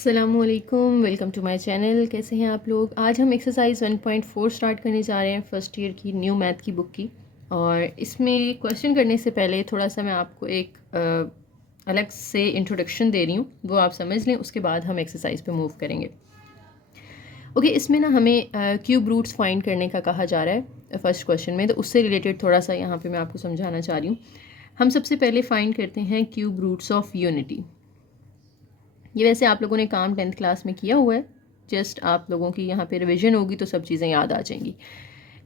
अस्सलामुअलैकुम, welcome to my channel. कैसे हैं आप लोग। आज हम एक्सरसाइज 1.4 स्टार्ट करने जा रहे हैं फर्स्ट ईयर की न्यू मैथ की बुक की। और इसमें क्वेश्चन करने से पहले थोड़ा सा मैं आपको एक अलग से इंट्रोडक्शन दे रही हूँ, वो आप समझ लें, उसके बाद हम एक्सरसाइज पे मूव करेंगे। ओके, इसमें ना हमें क्यूब रूट्स फाइंड करने का कहा जा रहा है फर्स्ट क्वेश्चन में, तो उससे रिलेटेड थोड़ा सा यहाँ पे मैं आपको समझाना चाह रही हूँ। हम सबसे पहले फाइंड करते हैं क्यूब रूट्स ऑफ यूनिटी। ये वैसे आप लोगों ने काम 10th क्लास में किया हुआ है, जस्ट आप लोगों की यहाँ पे रिवीजन होगी तो सब चीज़ें याद आ जाएंगी।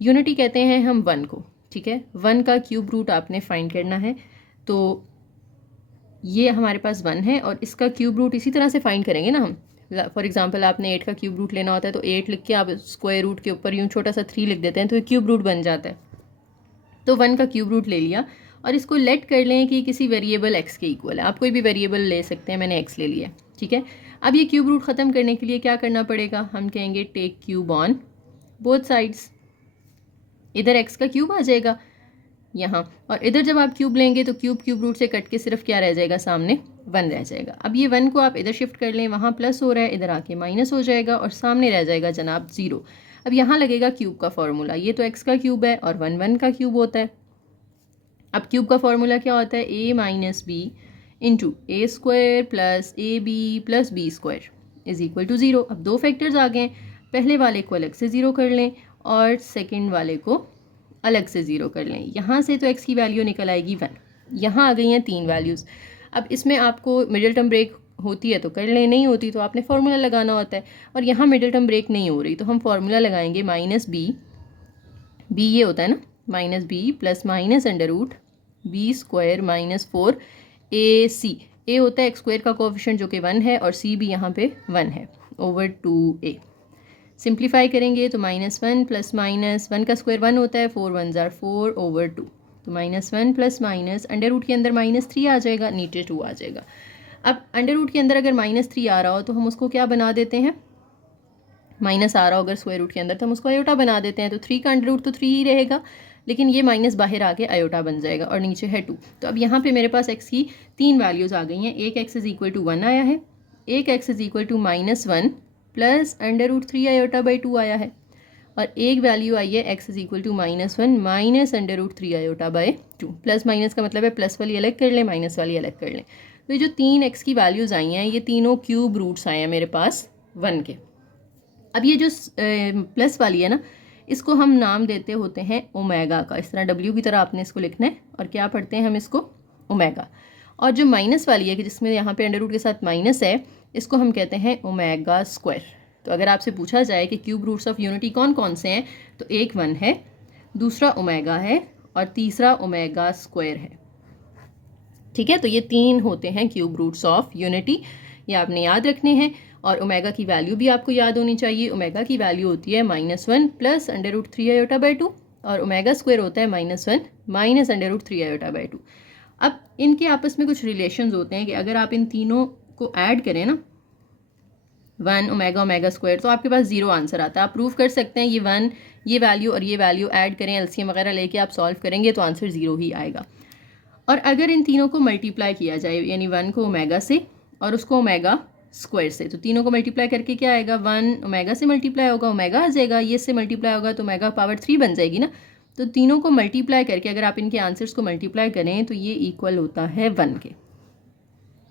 यूनिटी कहते हैं हम 1 को, ठीक है। 1 का क्यूब रूट आपने फाइंड करना है, तो ये हमारे पास 1 है और इसका क्यूब रूट इसी तरह से फाइंड करेंगे ना हम। फॉर एग्जांपल आपने 8 का क्यूब रूट लेना होता है, तो 8 लिख के आप स्क्वायर रूट के ऊपर यूँ छोटा सा 3 लिख देते हैं, तो ये क्यूब रूट बन जाता है। तो 1 का क्यूब रूट ले लिया और इसको लेट कर लें कि किसी वेरिएबल x के इक्वल है। आप कोई भी वेरिएबल ले सकते हैं, मैंने x ले लिया, ठीक है। अब ये क्यूब रूट ख़त्म करने के लिए क्या करना पड़ेगा, हम कहेंगे take cube on both sides. इधर x का क्यूब आ जाएगा यहाँ, और इधर जब आप क्यूब लेंगे तो क्यूब रूट से कट के सिर्फ क्या रह जाएगा, सामने 1 रह जाएगा। अब ये 1 को आप इधर शिफ्ट कर लें, वहाँ प्लस हो रहा है, इधर आके माइनस हो जाएगा और सामने रह जाएगा जनाब 0। अब यहाँ लगेगा क्यूब का फॉर्मूला, ये तो x का क्यूब है और 1 1 का क्यूब होता है। अब क्यूब का फॉर्मूला क्या होता है, a minus B into A square plus A B plus B square is equal to 0। अब दो फैक्टर्स आ गए, पहले वाले को अलग से 0 कर लें और सेकंड वाले को अलग से 0 कर लें। यहाँ से तो x की वैल्यू निकल आएगी 1। यहाँ आ गई हैं 3 वैल्यूज़। अब इसमें आपको मिडिल टर्म ब्रेक होती है तो कर लें, नहीं होती तो आपने फार्मूला लगाना होता है। और यहाँ मिडिल टर्म ब्रेक नहीं हो रही तो हम फार्मूला लगाएंगे माइनस बी, बी ये होता है ना, minus B plus minus under root B square minus 4 a c. A होता है एक्स स्क्वायर का कोफिशिएंट जो कि 1 है और सी भी यहाँ पे 1 है, ओवर 2a। सिंप्लीफाई करेंगे तो -1 प्लस माइनस 1 का स्क्वायर 1 होता है, 4 1 ज़ार 4 ओवर 2। तो -1 प्लस माइनस अंडर रूट के अंदर -3 आ जाएगा, नीचे 2 आ जाएगा। अब अंडर रूट के अंदर अगर -3 आ रहा हो तो हम उसको क्या बना देते हैं, माइनस आ रहा हो अगर स्क्वायर रूट के अंदर तो हम उसको आयोटा बना देते हैं। तो 3 का अंडर रूट तो 3 ही रहेगा, लेकिन ये माइनस बाहर आके आयोटा बन जाएगा और नीचे है 2। तो अब यहाँ पे मेरे पास x की 3 वैल्यूज़ आ गई हैं। एक x इज इक्वल टू 1 आया है, एक x is equal to -1 plus under root 3 iota by 2 आया है, और एक वैल्यू आई है x is equal to -1 minus under root 3 iota by 2। Plus minus का मतलब है प्लस वाली अलग कर लें, माइनस वाली अलग कर लें। तो ये जो 3 x की वैल्यूज़ आई हैं, ये तीनों क्यूब रूट्स आए हैं मेरे पास 1 के। अब ये जो प्लस वाली है ना, इसको हम नाम देते होते हैं ओमेगा का। इस तरह डब्ल्यू की तरह आपने इसको लिखना है और क्या पढ़ते हैं हम इसको, ओमेगा। और जो माइनस वाली है कि जिसमें यहाँ पे अंडर रूट के साथ माइनस है, इसको हम कहते हैं ओमेगा स्क्वायर। तो अगर आपसे पूछा जाए कि क्यूब रूट्स ऑफ यूनिटी कौन कौन से हैं, तो एक 1 है, दूसरा ओमेगा है और तीसरा ओमेगा स्क्वायर है, ठीक है। तो ये 3 होते हैं क्यूब रूट्स ऑफ यूनिटी, ये आपने याद रखने हैं। और ओमेगा की वैल्यू भी आपको याद होनी चाहिए। ओमेगा की वैल्यू होती है -1 plus under root 3 iota by 2 और ओमेगा स्क्वायर होता है -1 minus under root 3 iota by 2। अब इनके आपस में कुछ रिलेशंस होते हैं कि अगर आप इन तीनों को ऐड करें ना, 1 ओमेगा ओमेगा स्क्वायर, तो आपके पास 0 आंसर आता है। आप प्रूव कर सकते हैं ये 1, ये वैल्यू और ये वैल्यू ऐड करें, एलसीएम वगैरह लेके आप सॉल्व करेंगे तो आंसर 0 ही आएगा। और अगर इन तीनों को मल्टीप्लाई किया जाए, यानी 1 को ओमेगा से और उसको ओमेगा स्क्वायर से, तो तीनों को मल्टीप्लाई करके क्या आएगा, 1 ओमेगा से मल्टीप्लाई होगा ओमेगा आ जाएगा, ये से मल्टीप्लाई होगा तो ओमेगा पावर 3 बन जाएगी ना। तो तीनों को मल्टीप्लाई करके अगर आप इनके आंसर्स को मल्टीप्लाई करें तो ये इक्वल होता है 1 के,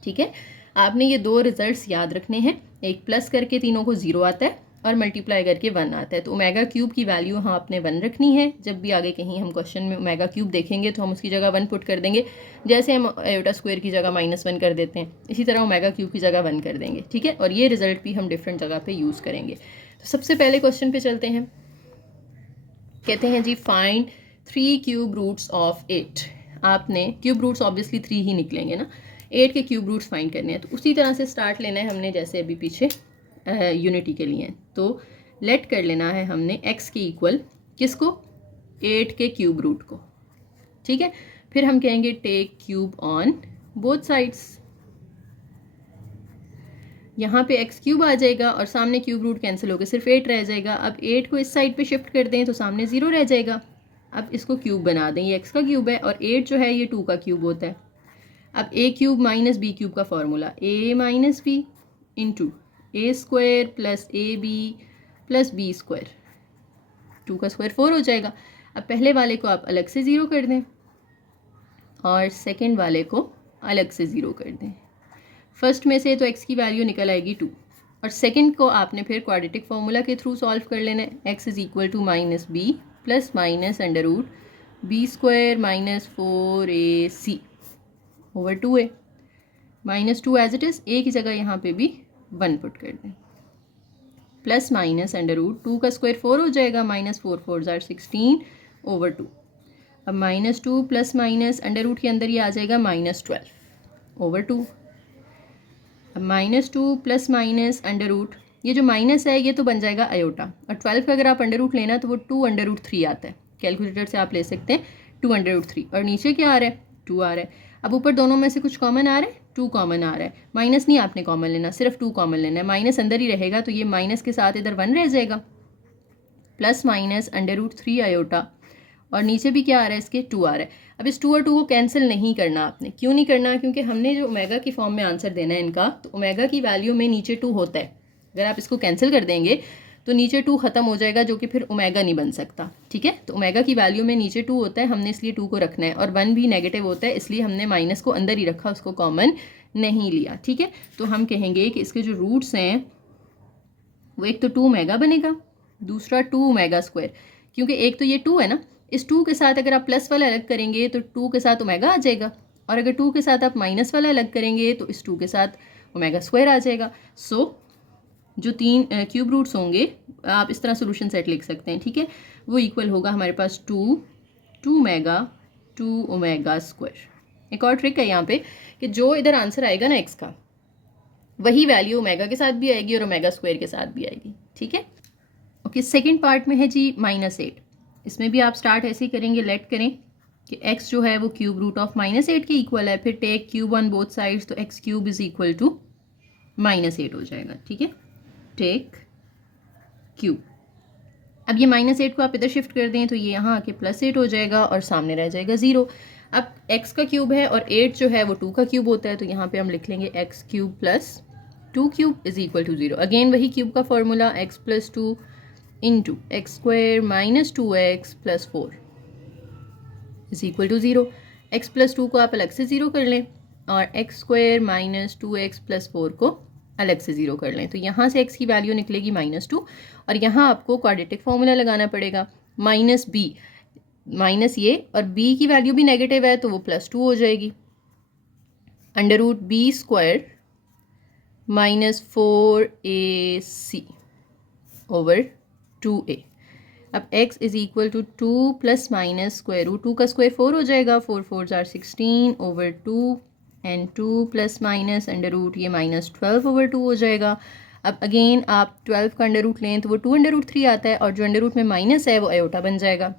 ठीक है। आपने ये दो रिजल्ट्स याद रखने हैं, एक प्लस करके तीनों को 0 आता है और मल्टीप्लाई करके 1 आता है। तो ओमेगा क्यूब की वैल्यू हाँ आपने 1 रखनी है। जब भी आगे कहीं हम क्वेश्चन में ओमेगा क्यूब देखेंगे तो हम उसकी जगह 1 पुट कर देंगे, जैसे हम आयोटा स्क्वायर की जगह -1 कर देते हैं, इसी तरह ओमेगा क्यूब की जगह 1 कर देंगे, ठीक है। और ये रिजल्ट भी हम डिफरेंट जगह पे यूज़ करेंगे। तो सबसे पहले क्वेश्चन पे चलते हैं। कहते हैं जी फाइंड 3 क्यूब रूट्स ऑफ 8। आपने क्यूब रूट्स ऑब्वियसली 3 ही निकलेंगे ना, 8 के क्यूब रूट्स फाइंड करने हैं। तो उसी तरह से स्टार्ट लेना है हमने जैसे अभी पीछे यूनिटी के लिए। तो लेट कर लेना है हमने x के इक्वल किसको, 8 के क्यूब रूट को, ठीक है। फिर हम कहेंगे take cube on both sides. यहाँ पे x क्यूब आ जाएगा और सामने क्यूब रूट कैंसिल होकर सिर्फ 8 रह जाएगा। अब 8 को इस साइड पे शिफ्ट कर दें तो सामने 0 रह जाएगा। अब इसको क्यूब बना दें, ये x का क्यूब है और 8 जो है ये 2 का क्यूब होता है। अब a cube minus B cube का formula, a minus B into A square plus A B plus B square, 2 का स्क्वायर 4 हो जाएगा। अब पहले वाले को आप अलग से ज़ीरो कर दें और सेकंड वाले को अलग से ज़ीरो कर दें। फर्स्ट में से तो x की वैल्यू निकल आएगी 2 और सेकंड को आपने फिर क्वाड्रेटिक फार्मूला के थ्रू सॉल्व कर लेना है। x is equal to minus B plus minus under root B square minus 4ac over 2a, minus 2 as it is, A की जगह यहाँ पे भी 1 पुट कर दें, प्लस माइनस अंडर रूट 2 का स्क्वायर 4 हो जाएगा, माइनस 4 4 ज़ार 16 ओवर 2। अब minus 2 plus minus under root के अंदर ये आ जाएगा माइनस 12 ओवर 2। अब minus 2 plus minus under root, ये जो माइनस है ये तो बन जाएगा आयोटा, और 12 का अगर आप अंडर रूट लेना तो वो 2 अंडर रूट 3 आता है, कैलकुलेटर से आप ले सकते हैं 2 अंडर रूट 3, और नीचे क्या आ रहा है 2 आ रहा है। अब ऊपर दोनों में से कुछ कॉमन आ रहा है, 2 कॉमन आ रहा है, माइनस नहीं आपने कॉमन लेना, सिर्फ 2 कॉमन लेना है, माइनस अंदर ही रहेगा तो ये माइनस के साथ इधर 1 रह जाएगा, plus minus under root 3 iota, और नीचे भी क्या आ रहा है इसके 2 आ रहा है। अब इस 2 और 2 को कैंसिल नहीं करना आपने, क्यों नहीं करना, क्योंकि हमने जो ओमेगा की फॉर्म में आंसर देना है इनका, तो ओमेगा की वैल्यू में नीचे 2 होता है, अगर आप इसको कैंसिल कर देंगे तो नीचे 2 खत्म हो जाएगा, जो कि फिर ओमेगा नहीं बन सकता, ठीक है। तो ओमेगा की वैल्यू में नीचे 2 होता है, हमने इसलिए 2 को रखना है, और 1 भी नेगेटिव होता है, इसलिए हमने माइनस को अंदर ही रखा, उसको कॉमन नहीं लिया, ठीक है। तो हम कहेंगे कि इसके जो रूट्स हैं वो एक तो 2 ओमेगा बनेगा, दूसरा 2 ओमेगा स्क्वायर, क्योंकि एक तो ये 2 है ना, इस 2 के साथ अगर आप प्लस वाला अलग करेंगे तो 2 के साथ ओमेगा आ जाएगा, और अगर 2 के साथ आप माइनस वाला अलग करेंगे तो इस 2 के साथ ओमेगा स्क्वायर आ जाएगा। सो जो 3 क्यूब रूट्स होंगे, आप इस तरह सोल्यूशन सेट लिख सकते हैं, ठीक है, वो इक्वल होगा हमारे पास 2 ओमेगा 2 ओमेगा स्क्वायर। एक और ट्रिक है यहाँ पे कि जो इधर आंसर आएगा ना x का, वही वैल्यू ओमेगा के साथ भी आएगी और ओमेगा स्क्वायर के साथ भी आएगी, ठीक है। ओके, सेकेंड पार्ट में है जी -8, इसमें भी आप स्टार्ट ऐसे ही करेंगे, लेट करें कि x जो है वो क्यूब रूट ऑफ -8 के इक्वल है, फिर take cube on both sides, तो x cube is equal to -8 हो जाएगा, ठीक है, टेक क्यूब। अब ये -8 को आप इधर शिफ्ट कर दें तो ये यहाँ आके +8 हो जाएगा और सामने रह जाएगा 0। अब x का क्यूब है और 8 जो है वो 2 का क्यूब होता है, तो यहाँ पे हम लिख लेंगे x cube plus 2 cube is equal to 0। Again वही क्यूब का formula, x plus 2 into x square minus 2x plus 4 is equal to 0। x plus 2 को आप अलग से 0 कर लें और x square minus 2x plus 4 को अलग से 0 कर लें, तो यहाँ से x की वैल्यू निकलेगी -2, और यहाँ आपको क्वाड्रेटिक फार्मूला लगाना पड़ेगा, माइनस b, माइनस ये, और b की वैल्यू भी नेगेटिव है तो वो +2 हो जाएगी, under root B square minus 4ac over 2a। अब x is equal to 2 plus minus square root 2 का स्क्वायर 4 हो जाएगा, 4 4 ज़ार 16 over 2 and 2 plus minus under root ये -12 ओवर 2 हो जाएगा। अब अगेन आप 12 का अंडर रूट लें तो वो 2 अंडर रूट 3 आता है, और जो अंडर रूट में माइनस है वो आयोटा बन जाएगा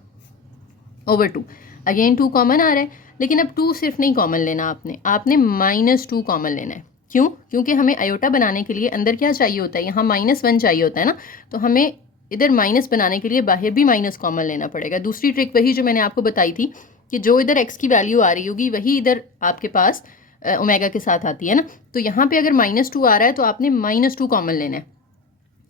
ओवर 2। अगेन 2 कॉमन आ रहा है, लेकिन अब 2 सिर्फ नहीं कॉमन लेना आपने -2 कॉमन लेना है। क्यों? क्योंकि हमें आयोटा बनाने के लिए अंदर क्या चाहिए होता है, यहाँ -1 चाहिए होता है ना, तो हमें इधर माइनस बनाने के लिए बाहर भी माइनस कॉमन लेना पड़ेगा। दूसरी ट्रिक वही जो मैंने आपको बताई थी कि जो इधर x की वैल्यू आ रही होगी वही इधर आपके पास ओमेगा के साथ आती है ना, तो यहाँ पे अगर -2 आ रहा है तो आपने -2 कॉमन लेना है।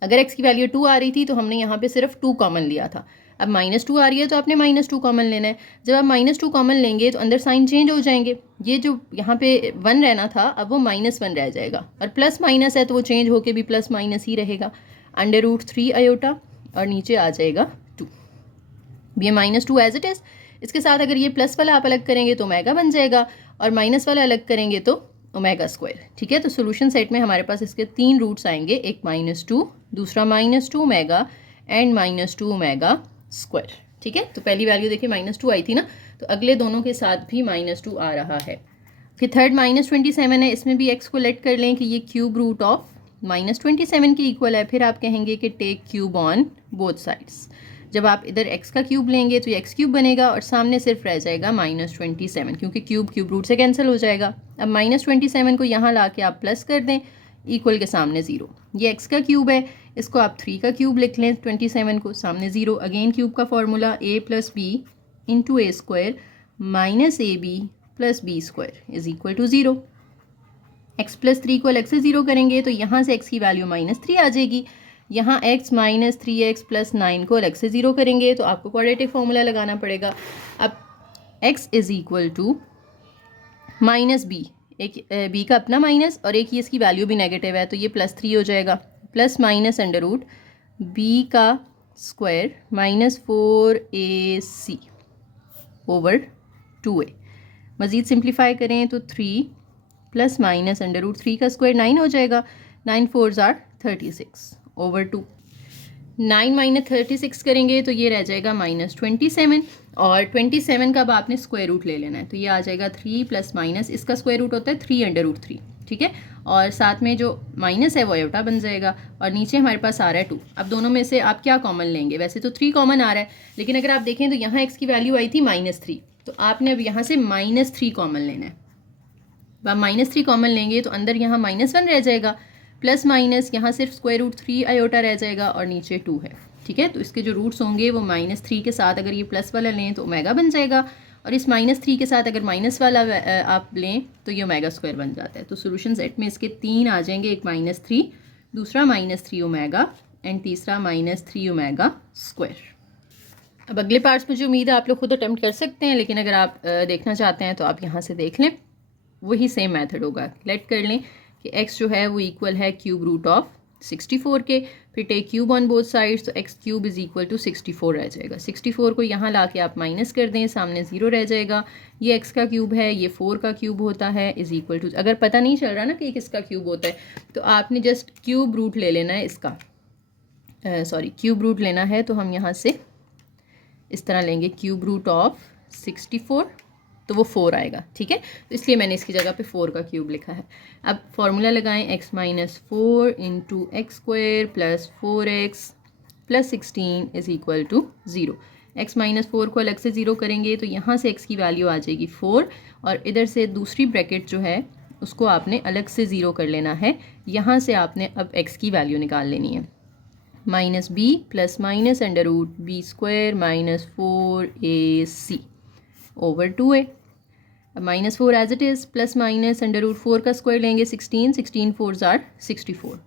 अगर x की वैल्यू 2 आ रही थी तो हमने यहाँ पे सिर्फ 2 कॉमन लिया था, अब -2 आ रही है तो आपने -2 कॉमन लेना है। जब आप -2 कॉमन लेंगे तो अंदर साइन चेंज हो जाएंगे, ये जो यहाँ पे 1 रहना था अब वो -1 रह जाएगा, और प्लस माइनस है तो वो चेंज होके भी प्लस माइनस ही रहेगा, अंडर रूट 3 आयोटा और नीचे आ जाएगा 2। ये -2 एज इट इज़, इसके साथ अगर ये प्लस वाला आप अलग करेंगे तो ओमेगा बन जाएगा, और माइनस वाला अलग करेंगे तो ओमेगा स्क्वायर, ठीक है। तो सोल्यूशन सेट में हमारे पास इसके 3 रूट्स आएंगे, एक -2, दूसरा -2 ओमेगा एंड -2 ओमेगा स्क्वायर, ठीक है। तो पहली वैल्यू देखिए -2 आई थी ना, तो अगले दोनों के साथ भी -2 आ रहा है। फिर थर्ड -27 है, इसमें भी x को लेट कर लें कि ये क्यूब रूट ऑफ -27 के इक्वल है, फिर आप कहेंगे कि take cube on both sides. जब आप इधर x का क्यूब लेंगे तो ये x क्यूब बनेगा और सामने सिर्फ रह जाएगा -27, क्योंकि क्यूब क्यूब रूट से कैंसिल हो जाएगा। अब -27 को यहाँ ला के आप प्लस कर दें, इक्वल के सामने 0, ये x का क्यूब है, इसको आप 3 का क्यूब लिख लें, 27 को सामने 0। अगेन क्यूब का formula a plus b into A square minus a B plus B square is equal to 0। x plus 3 को अलग से 0 करेंगे तो यहाँ से x की वैल्यू -3 आ जाएगी। यहाँ x माइनस 3x प्लस 9 को अलग से 0 करेंगे तो आपको क्वाड्रेटिक फॉर्मूला लगाना पड़ेगा। अब x is equal to minus b, एक b का अपना माइनस और एक ही इसकी वैल्यू भी नेगेटिव है तो ये +3 हो जाएगा, plus minus under root b का स्क्वायर -4ac ओवर 2a। मज़ीद सिंप्लीफाई करें तो 3 प्लस माइनस अंडर रूट 3 का स्क्वायर 9 हो जाएगा, 9 4s are 36 ओवर 2। 9 माइनस 36 करेंगे तो ये रह जाएगा -27 और 27 का अब आपने स्क्वायर रूट ले लेना है तो ये आ जाएगा 3 प्लस माइनस इसका स्क्वायर रूट होता है 3 अंडर रूट 3, ठीक है। और साथ में जो माइनस है वो आयोटा बन जाएगा और नीचे हमारे पास आ रहा है 2। अब दोनों में से आप क्या कॉमन लेंगे? वैसे तो 3 कॉमन आ रहा है लेकिन अगर आप देखें तो यहाँ x की वैल्यू आई थी -3 तो आपने अब यहाँ से -3 कॉमन लेना है। अब आप -3 कॉमन लेंगे तो अंदर यहाँ -1 रह जाएगा, प्लस माइनस यहाँ सिर्फ स्क्वायर रूट 3 आयोटा रह जाएगा और नीचे 2 है, ठीक है। तो इसके जो रूट्स होंगे वो -3 के साथ अगर ये प्लस वाला लें तो ओमेगा बन जाएगा और इस -3 के साथ अगर माइनस वाला आप लें तो ये ओमेगा स्क्वायर बन जाता है। तो सोल्यूशन सेट में इसके 3 आ जाएंगे, एक -3, दूसरा -3 ओमेगा एंड तीसरा -3 ओमेगा स्क्वायर। अब अगले पार्ट्स में जो उम्मीद है आप लोग खुद अटेम्प्ट कर सकते हैं लेकिन अगर आप देखना चाहते हैं तो आप यहाँ से देख लें, वही सेम मेथड होगा। लेट कर लें कि x जो है वो इक्वल है क्यूब रूट ऑफ 64 के, फिर take cube on both sides तो x cube is equal to 64 रह जाएगा। 64 को यहाँ ला के आप माइनस कर दें, सामने 0 रह जाएगा। ये x का क्यूब है, ये 4 का क्यूब होता है इज़ इक्वल टू, अगर पता नहीं चल रहा ना कि किसका क्यूब होता है तो आपने जस्ट क्यूब रूट ले लेना है इसका, क्यूब रूट लेना है तो हम यहाँ से इस तरह लेंगे क्यूब रूट ऑफ 64 तो वो 4 आएगा, ठीक है। तो इसलिए मैंने इसकी जगह पे 4 का क्यूब लिखा है। अब फॉर्मूला लगाएं, x minus 4 into x square plus 4x plus 16 is equal to 0। x minus 4 को अलग से 0 करेंगे तो यहाँ से x की वैल्यू आ जाएगी 4 और इधर से दूसरी ब्रैकेट जो है उसको आपने अलग से 0 कर लेना है। यहाँ से आपने अब x की वैल्यू निकाल लेनी है, minus B plus minus under root B square minus 4ac over 2a। अब -4 as it is, plus minus under root 4 का स्क्वायर लेंगे 16, 16 4s are 64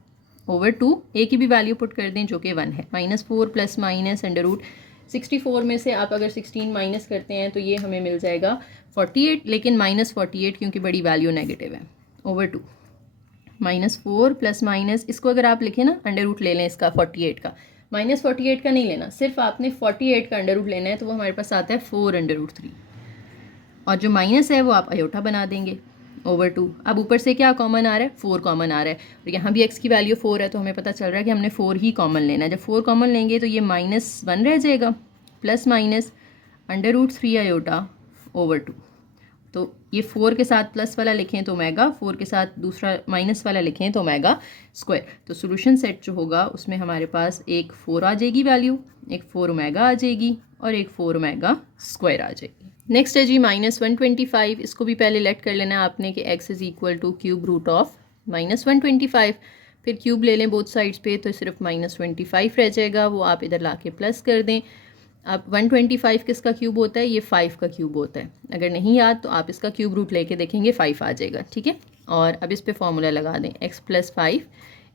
ओवर 2। ए की भी वैल्यू पुट कर दें जो कि 1 है। -4 प्लस माइनस अंडर रूट 64 में से आप अगर 16 माइनस करते हैं तो ये हमें मिल जाएगा 48, लेकिन -48 क्योंकि बड़ी वैल्यू नेगेटिव है ओवर 2। -4 प्लस माइनस इसको अगर आप लिखें ना अंडर रूट ले लें इसका 48 का, -48 का नहीं लेना, सिर्फ आपने 48 का अंडर रूट लेना है तो वो हमारे पास आता है 4 अंडर रूट 3 और जो माइनस है वो आप आयोटा बना देंगे ओवर 2। अब ऊपर से क्या कॉमन आ रहा है? 4 कॉमन आ रहा है और यहाँ भी x की वैल्यू 4 है तो हमें पता चल रहा है कि हमने 4 ही कॉमन लेना है। जब 4 कॉमन लेंगे तो ये -1 रह जाएगा, plus minus under root 3 iota over 2। तो ये 4 के साथ प्लस वाला लिखें तो ओमेगा, 4 के साथ दूसरा माइनस वाला लिखें तो ओमेगा स्क्वायर। तो सोल्यूशन सेट जो होगा उसमें हमारे पास एक 4 आ जाएगी वैल्यू, एक 4 ओमेगा आ जाएगी और एक 4 ओमेगा स्क्वायर आ जाएगी। नेक्स्ट है जी -125। इसको भी पहले लेट कर लेना है आपने कि x is equal to cube root of -125, फिर क्यूब ले लें बोथ साइड्स पे तो सिर्फ -25 रह जाएगा, वो आप इधर ला के प्लस कर दें। अब 125 किसका क्यूब होता है? ये 5 का क्यूब होता है। अगर नहीं याद तो आप इसका क्यूब रूट लेके देखेंगे 5 आ जाएगा, ठीक है। और अब इस पे फॉर्मूला लगा दें, x plus 5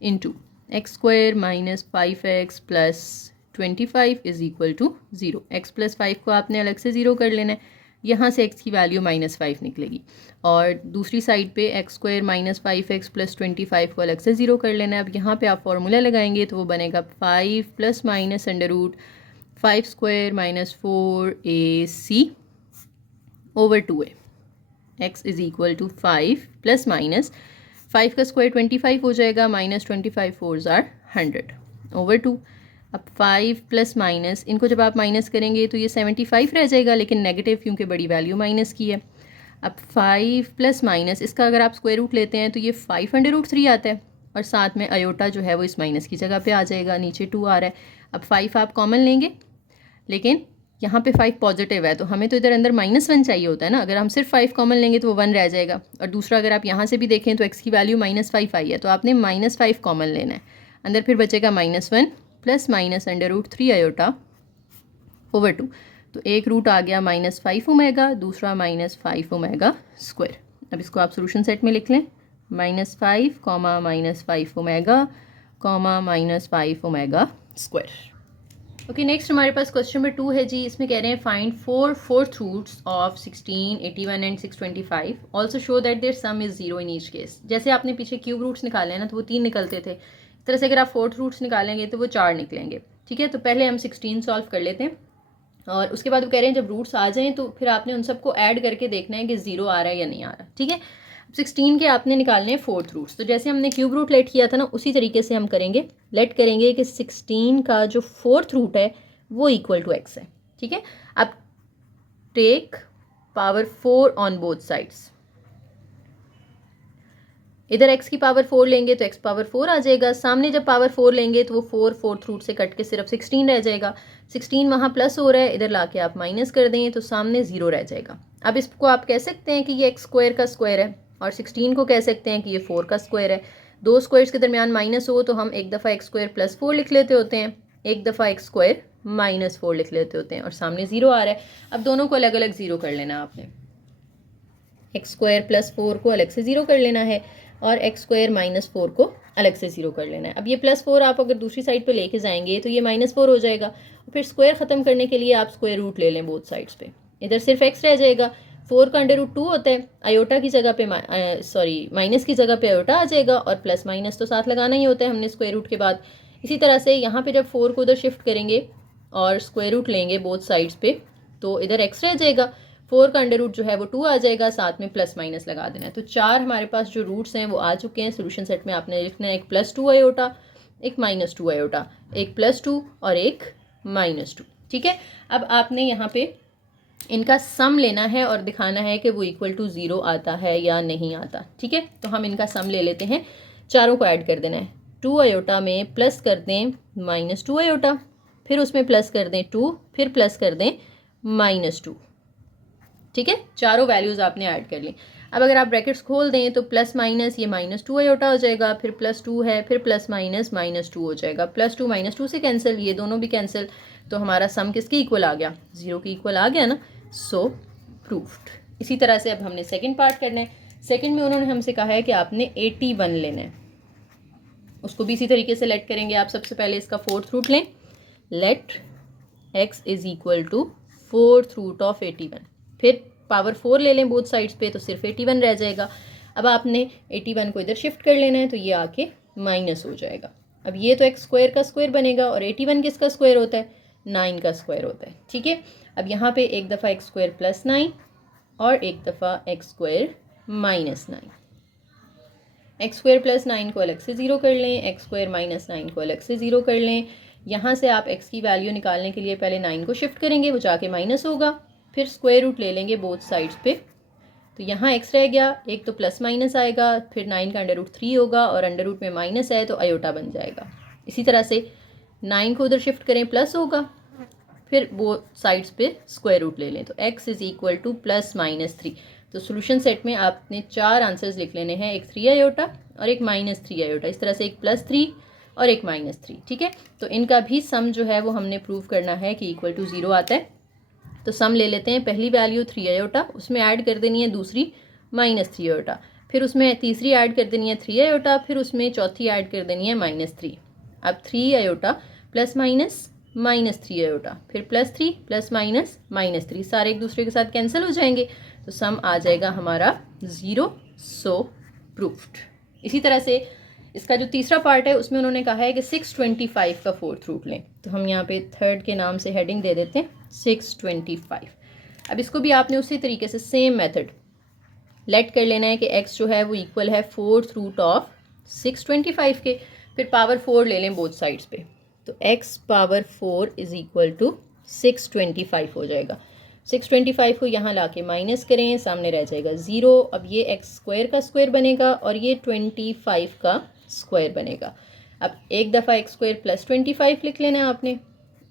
into x square minus 5x plus 25 is equal to 0। x plus 5 को आपने अलग से 0 कर लेना है, यहाँ से x की वैल्यू -5 निकलेगी और दूसरी साइड पे x square minus 5x plus 25 को अलग से 0 कर लेना है। अब यहाँ पे आप फॉर्मूला लगाएंगे तो वो बनेगा 5 plus minus under root 5 square minus 4ac over 2a। x is equal to 5 plus minus 5 का स्क्वायर 25 हो जाएगा, -25 4s are 100 ओवर 2। अब 5 प्लस माइनस इनको जब आप माइनस करेंगे तो ये 75 रह जाएगा, लेकिन नेगेटिव क्योंकि बड़ी वैल्यू माइनस की है। अब 5 प्लस माइनस इसका अगर आप स्क्वायर रूट लेते हैं तो ये 5 अंडर रूट 3 आता है और साथ में आयोटा जो है वो इस माइनस की जगह पे आ जाएगा, नीचे 2 आ रहा है। अब 5 आप कॉमन लेंगे लेकिन यहाँ पे 5 पॉजिटिव है तो हमें तो इधर अंदर -1 चाहिए होता है ना। अगर हम सिर्फ 5 कॉमन लेंगे तो वो 1 रह जाएगा। और दूसरा अगर आप यहाँ से भी देखें तो x की वैल्यू -5 आई है तो आपने -5 कॉमन लेना है, अंदर फिर बचेगा -1 plus minus under root 3 iota over 2। तो एक रूट आ गया -5 ओमेगा, दूसरा -5 ओमेगा स्क्वायर। अब इसको आप सोल्यूशन सेट में लिख लें, -5 comma -5 omega comma -5 omega square. Okay, next हमारे पास क्वेश्चन नंबर 2 है जी। इसमें कह रहे हैं find fourth roots of 16, 81 and 625, also show that their sum is 0 in each case. जैसे आपने पीछे क्यूब रूट्स निकाले हैं ना, तो वो 3 निकलते थे। इस तरह से अगर आप फोर्थ रूट्स निकालेंगे तो वो 4 निकलेंगे। ठीक है, तो पहले हम 16 सॉल्व कर लेते हैं और उसके बाद वो कह रहे हैं जब रूट्स आ जाएं तो फिर आपने उन सबको ऐड करके देखना है कि 0 आ रहा है या नहीं आ रहा। ठीक है, 16 के आपने निकालने हैं फोर्थ रूट्स। तो जैसे हमने क्यूब रूट लेट किया था ना, उसी तरीके से हम करेंगे। लेट करेंगे कि 16 का जो फोर्थ रूट है वो इक्वल टू x है। ठीक है, अब take power 4 on both sides. इधर x की पावर 4 लेंगे तो x पावर 4 आ जाएगा। सामने जब पावर 4 लेंगे तो वो 4 फोर्थ रूट से कट के सिर्फ 16 रह जाएगा। 16 वहाँ प्लस हो रहा है, इधर लाके आप माइनस कर दें तो सामने 0 रह जाएगा। अब इसको आप कह सकते हैं कि ये x स्क्वायर का स्क्वायर है और 16 को कह सकते हैं कि ये 4 का स्क्वायर है। दो स्क्वायर्स के दरमियान माइनस हो तो हम एक दफ़ा एक्स स्क्वायर प्लस 4 लिख लेते होते हैं, एक दफ़ा एक्स स्क्वायर -4 लिख लेते होते हैं और सामने 0 आ रहा है। अब दोनों को अलग अलग 0 कर लेना आपने। एक्स स्क्वायर प्लस 4 को अलग से 0 कर लेना है और एक्स स्क्वायर -4 को अलग से 0 कर लेना है। अब ये +4 आप अगर दूसरी साइड पे लेके जाएंगे तो ये -4 हो जाएगा। फिर स्क्वायर ख़त्म करने के लिए आप स्क्वायर रूट ले लें बोथ साइड्स पे। इधर सिर्फ x रह जाएगा। 4 का √2 होता है, आयोटा की जगह पे माइनस की जगह पे आयोटा आ जाएगा और प्लस माइनस तो साथ लगाना ही होता है हमने स्क्वायर रूट के बाद। इसी तरह से यहाँ पे जब 4 को उधर शिफ्ट करेंगे और स्क्वायर रूट लेंगे बोथ साइड्स पे तो इधर x रह जाएगा। 4 का अंडर रूट जो है वो 2 आ जाएगा, साथ में प्लस माइनस लगा देना है। तो 4 हमारे पास जो रूट्स हैं वो आ चुके हैं। सोल्यूशन सेट में आपने लिखना है एक +2 आयोटा, एक -2 आयोटा, एक +2 और एक -2। ठीक है, अब आपने यहाँ पे इनका सम लेना है और दिखाना है कि वो इक्वल टू 0 आता है या नहीं आता। ठीक है, तो हम इनका सम ले लेते हैं। चारों को ऐड कर देना है। 2 आयोटा में प्लस कर दें -2 आयोटा, फिर उसमें प्लस कर दें 2, फिर प्लस कर दें -2। ठीक है, चारों वैल्यूज़ आपने ऐड कर ली। अब अगर आप ब्रैकेट्स खोल दें तो प्लस माइनस ये -2 आयोटा हो जाएगा, फिर +2 है, फिर प्लस माइनस -2 हो जाएगा। +2 -2 से कैंसिल, ये दोनों भी कैंसिल, तो हमारा सम किसके इक्वल आ गया? 0 के इक्वल आ गया ना। सो प्रूफ्ड। इसी तरह से अब हमने सेकंड पार्ट करना है। सेकंड में उन्होंने हमसे कहा है कि आपने 81 लेना है। उसको भी इसी तरीके से लेट करेंगे। आप सबसे पहले इसका फोर्थ रूट लें। Let x is equal to fourth root of 81, फिर पावर 4 ले लें बोथ साइड्स पे तो सिर्फ 81 रह जाएगा। अब आपने 81 को इधर शिफ्ट कर लेना है तो ये आके माइनस हो जाएगा। अब ये तो एक्स स्क्वायर का स्क्वायर बनेगा और 81 किसका स्क्वायर होता है? 9 का स्क्वायर होता है। ठीक है, अब यहाँ पे एक दफ़ा एक्स स्क्वायर +9 और एक दफ़ा एक्स स्क्वायर -9। एक्स स्क्वायर +9 को अलग से 0 कर लें, एक्स स्क्वायर -9 को अलग से 0 कर लें। यहाँ से आप x की वैल्यू निकालने के लिए पहले 9 को शिफ्ट करेंगे, वो जाके माइनस होगा, फिर स्क्वायर रूट ले लेंगे बोथ साइड्स पे। तो यहाँ x रह गया, एक तो प्लस माइनस आएगा, फिर 9 का √3 होगा और अंडर रूट में माइनस है तो आयोटा बन जाएगा। इसी तरह से 9 को उधर शिफ्ट करें, प्लस होगा, फिर बोथ साइड्स पे स्क्वायर रूट ले लें तो x इज इक्वल टू +-3। तो सोल्यूशन सेट में आपने 4 आंसर्स लिख लेने हैं, एक 3 आयोटा और एक -3 आयोटा, इस तरह से एक +3 और एक -3। ठीक है, तो इनका भी सम जो है वो हमने प्रूव करना है कि इक्वल टू 0 आता है। तो सम ले लेते हैं। पहली वैल्यू 3 आयोटा, उसमें ऐड कर देनी है दूसरी -3 आयोटा, फिर उसमें तीसरी ऐड कर देनी है 3 आयोटा, फिर उसमें चौथी ऐड कर देनी है -3। अब 3 आयोटा प्लस माइनस -3 आयोटा, फिर +3 प्लस माइनस -3, सारे एक दूसरे के साथ कैंसिल हो जाएंगे तो सम आ जाएगा हमारा 0। सो प्रूफ्ड। इसी तरह से इसका जो तीसरा पार्ट है उसमें उन्होंने कहा है कि 625 का फोर्थ रूट लें। तो हम यहाँ पे थर्ड के नाम से हेडिंग दे देते हैं 625। अब इसको भी आपने उसी तरीके से सेम मेथड लेट कर लेना है कि x जो है वो इक्वल है फोर्थ रूट ऑफ 625 के, फिर पावर 4 ले लें बोथ साइड्स पे तो x power 4 is equal to 625 हो जाएगा। 625 को यहाँ लाके माइनस करें, सामने रह जाएगा 0। अब ये एक्स स्क्वायर का स्क्वायर बनेगा और ये 25 का स्क्वायर बनेगा। अब एक दफ़ा एक्स स्क्वायर +25 लिख लेना है आपने,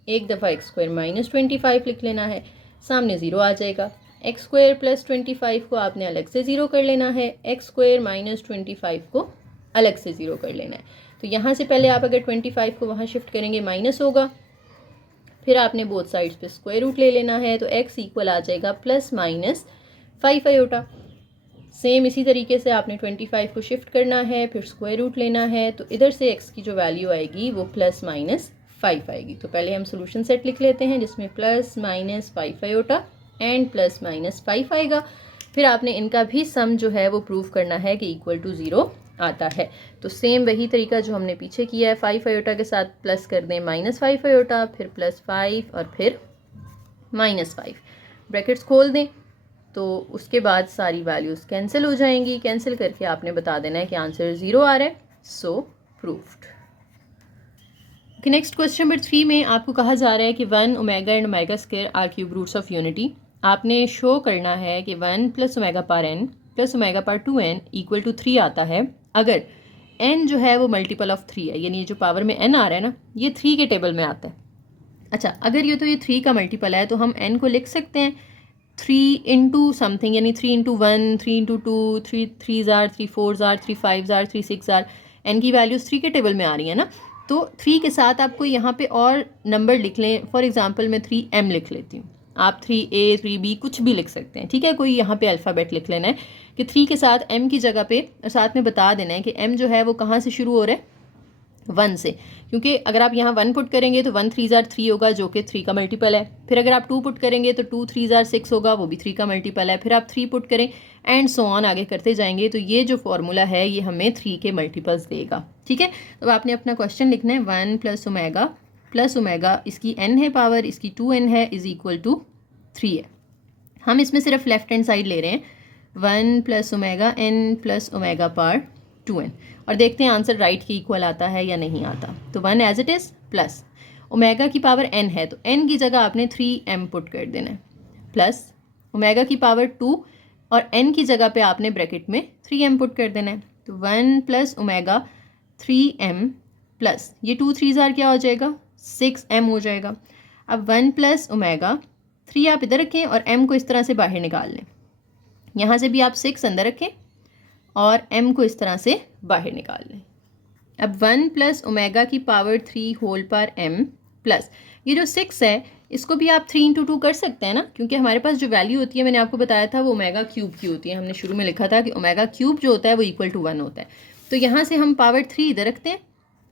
एक दफ़ा एक्स स्क्वायर -25 लिख लेना है, सामने 0 आ जाएगा। एक्स स्क्वायर +25 को आपने अलग से 0 कर लेना है, एक्स स्क्वायर -25 को अलग से 0 कर लेना है। तो यहाँ से पहले आप अगर 25 को वहाँ शिफ्ट करेंगे माइनस होगा, फिर आपने बोथ साइड्स पे स्क्वायर रूट ले लेना है तो x इक्वल आ जाएगा +-5 आयोटा। सेम इसी तरीके से आपने 25 को शिफ्ट करना है, फिर स्क्वायर रूट लेना है, तो इधर से x की जो वैल्यू आएगी वो +-5 आएगी। तो पहले हम सोल्यूशन सेट लिख लेते हैं जिसमें +-5 आयोटा एंड +-5 आएगा। फिर आपने इनका भी सम जो है वो प्रूव करना है कि इक्वल टू 0 आता है। तो सेम वही तरीका जो हमने पीछे किया है, 5 आयोटा के साथ प्लस कर दें -5 आयोटा, फिर +5 और फिर -5, ब्रैकेट्स खोल दें। तो उसके बाद सारी वैल्यूज़ कैंसिल हो जाएंगी। कैंसिल करके आपने बता देना है कि आंसर 0 आ रहा है। So proved. Next question number 3 में आपको कहा जा रहा है कि 1 omega and omega square are cube roots of unity. आपने शो करना है कि 1 + omega power n + omega power 2n = 3 आता है अगर n जो है वो मल्टीपल ऑफ 3 है, यानी ये जो पावर में n आ रहा है ना, ये 3 के टेबल में आता है। अच्छा, अगर ये 3 का मल्टीपल है तो हम n को लिख सकते हैं 3 इंटू समथिंग, यानी 3 into 1, 3 into 2, 3 3 jar, 3 4 jar, 3 5 jar, 3 6 jar. n की वैल्यूज़ 3 के टेबल में आ रही है ना, तो 3 के साथ आपको यहाँ पे और नंबर लिख लें। फॉर एग्जांपल मैं 3m लिख लेती हूँ, आप 3a 3b कुछ भी लिख सकते हैं, ठीक है। कोई यहाँ पे अल्फ़ाबेट लिख लेना है कि 3 के साथ m की जगह पे, और साथ में बता देना है कि m जो है वो कहाँ से शुरू हो रहा है, 1 से, क्योंकि अगर आप यहाँ 1 पुट करेंगे तो 1 3 जार 3 होगा जो कि 3 का मल्टीपल है। फिर अगर आप 2 पुट करेंगे तो 2 3 जार 6 होगा, वो भी 3 का मल्टीपल है। फिर आप 3 पुट करें एंड सो ऑन आगे करते जाएंगे, तो ये जो फॉर्मूला है ये हमें 3 के मल्टीपल्स देगा, ठीक है। तो आपने अपना क्वेश्चन लिखना है 1 + ओमेगा इसकी n है पावर, इसकी 2n है, = 3 है। हम इसमें सिर्फ लेफ्ट हैंड साइड ले रहे हैं, 1 + omega n + omega power 2n, और देखते हैं आंसर राइट के इक्वल आता है या नहीं आता। तो 1 as it is plus omega की पावर n है तो n की जगह आपने 3m पुट कर देना है, प्लस ओमेगा की पावर 2 और n की जगह पे आपने ब्रैकेट में 3m पुट कर देना है। तो 1 + ओमेगा 3m प्लस ये 2 3 जार क्या हो जाएगा, 6m हो जाएगा। अब 1 + ओमेगा 3 आप इधर रखें और m को इस तरह से बाहर निकाल लें। यहाँ से भी आप 6 अंदर रखें और m को इस तरह से बाहर निकाल लें। अब 1 + ओमेगा की power 3 whole power m plus ये जो 6 है इसको भी आप 3 × 2 कर सकते हैं ना, क्योंकि हमारे पास जो वैल्यू होती है मैंने आपको बताया था वो ओमेगा क्यूब की होती है। हमने शुरू में लिखा था कि ओमेगा क्यूब जो होता है वो = 1 होता है। तो यहाँ से हम पावर 3 इधर रखते हैं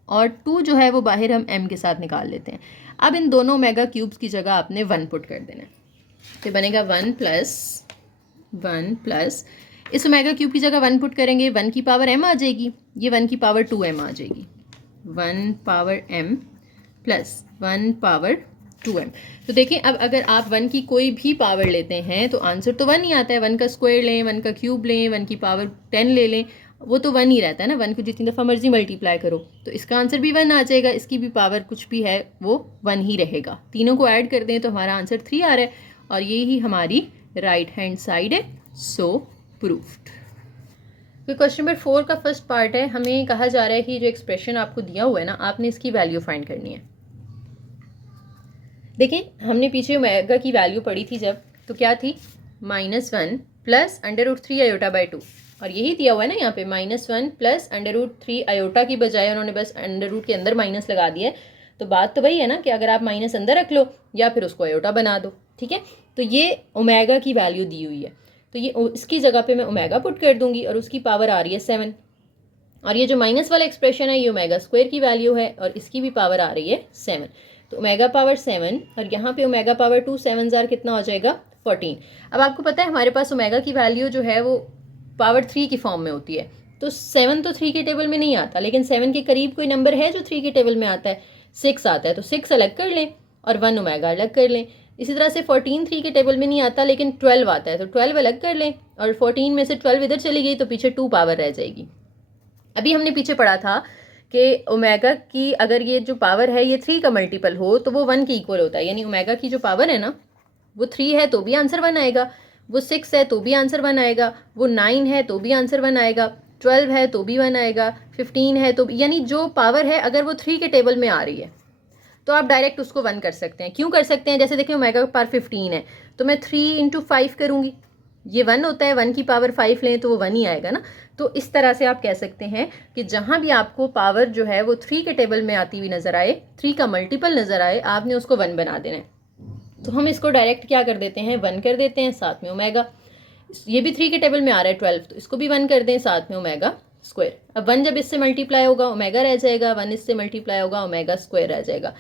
और 2 जो है वो बाहर हम m के साथ निकाल लेते हैं। अब इन दोनों ओमेगा क्यूब्स की जगह आपने 1 पुट कर देना है, तो बनेगा 1 + इस ओमेगा क्यूब की जगह 1 पुट करेंगे, 1 की पावर m आ जाएगी, ये 1 की पावर 2m आ जाएगी, 1 power m plus 1 power 2m। तो देखिए अब अगर आप 1 की कोई भी पावर लेते हैं तो आंसर तो 1 ही आता है। 1 का स्क्वायर लें, 1 का क्यूब लें, 1 की पावर 10 ले लें, वो तो 1 ही रहता है ना। 1 को जितनी दफ़ा मर्जी मल्टीप्लाई करो तो इसका आंसर भी 1 आ जाएगा, इसकी भी पावर कुछ भी है वो 1 ही रहेगा। तीनों को ऐड कर दें तो हमारा आंसर 3 आ रहा है और ये ही हमारी राइट हैंड साइड है। So proved. तो क्वेश्चन नंबर 4 का फर्स्ट पार्ट है, हमें कहा जा रहा है कि जो एक्सप्रेशन आपको दिया हुआ है ना, आपने इसकी वैल्यू फाइंड करनी है। देखिए हमने पीछे ओमेगा की वैल्यू पढ़ी थी जब, तो क्या थी, -1 + √3 आयोटा बाई 2, और यही दिया हुआ है ना यहाँ पे, -1 + √3 आयोटा की बजाय उन्होंने बस अंडर के अंदर माइनस लगा दिया है। तो बात तो वही है ना कि अगर आप माइनस अंदर रख लो या फिर उसको आयोटा बना दो, ठीक है। तो ये ओमेगा की वैल्यू दी हुई है, तो ये इसकी जगह पे मैं ओमेगा पुट कर दूंगी और उसकी पावर आ रही है 7, और ये जो माइनस वाला एक्सप्रेशन है ये ओमेगा स्क्वायर की वैल्यू है और इसकी भी पावर आ रही है 7। तो ओमेगा पावर 7 और यहाँ पे ओमेगा पावर 2, 7 जार कितना हो जाएगा, 14। अब आपको पता है हमारे पास ओमेगा की वैल्यू जो है वो पावर 3 की फॉर्म में होती है, तो 7 तो 3 के टेबल में नहीं आता, लेकिन 7 के करीब कोई नंबर है जो 3 के टेबल में आता है, 6 आता है, तो 6 अलग कर लें और 1 ओमेगा अलग कर लें। इसी तरह से 14 3 के टेबल में नहीं आता लेकिन 12 आता है, तो 12 अलग कर लें और 14 में से 12 इधर चली गई तो पीछे 2 पावर रह जाएगी। अभी हमने पीछे पढ़ा था कि ओमेगा की अगर ये जो पावर है ये 3 का मल्टीपल हो तो वो 1 के इक्वल होता है, यानी ओमेगा की जो पावर है ना वो 3 है तो भी आंसर 1 आएगा, वो 6 है तो भी आंसर 1 आएगा, वो 9 है तो भी आंसर 1 आएगा, 12 है तो भी 1 आएगा, 15 है तो, यानी जो पावर है अगर वो 3 के टेबल में आ रही है तो आप डायरेक्ट उसको 1 कर सकते हैं। क्यों कर सकते हैं, जैसे देखिए ओमेगा पावर 15 है तो मैं 3 × 5 करूँगी, ये 1 होता है, 1 की पावर 5 लें तो वो 1 ही आएगा ना। तो इस तरह से आप कह सकते हैं कि जहाँ भी आपको पावर जो है वो 3 के टेबल में आती हुई नज़र आए, 3 का मल्टीपल नज़र आए, आपने उसको 1 बना देना है। तो हम इसको डायरेक्ट क्या कर देते हैं, 1 कर देते हैं, साथ में ओमेगा। ये भी 3 के टेबल में आ रहा है 12, तो इसको भी 1 कर दें, साथ में ओमेगा स्क्वायर। अब 1 जब इससे मल्टीप्लाई होगा ओमेगा रह जाएगा, 1 इससे मल्टीप्लाई होगा ओमेगा स्क्वायर रह जाएगा।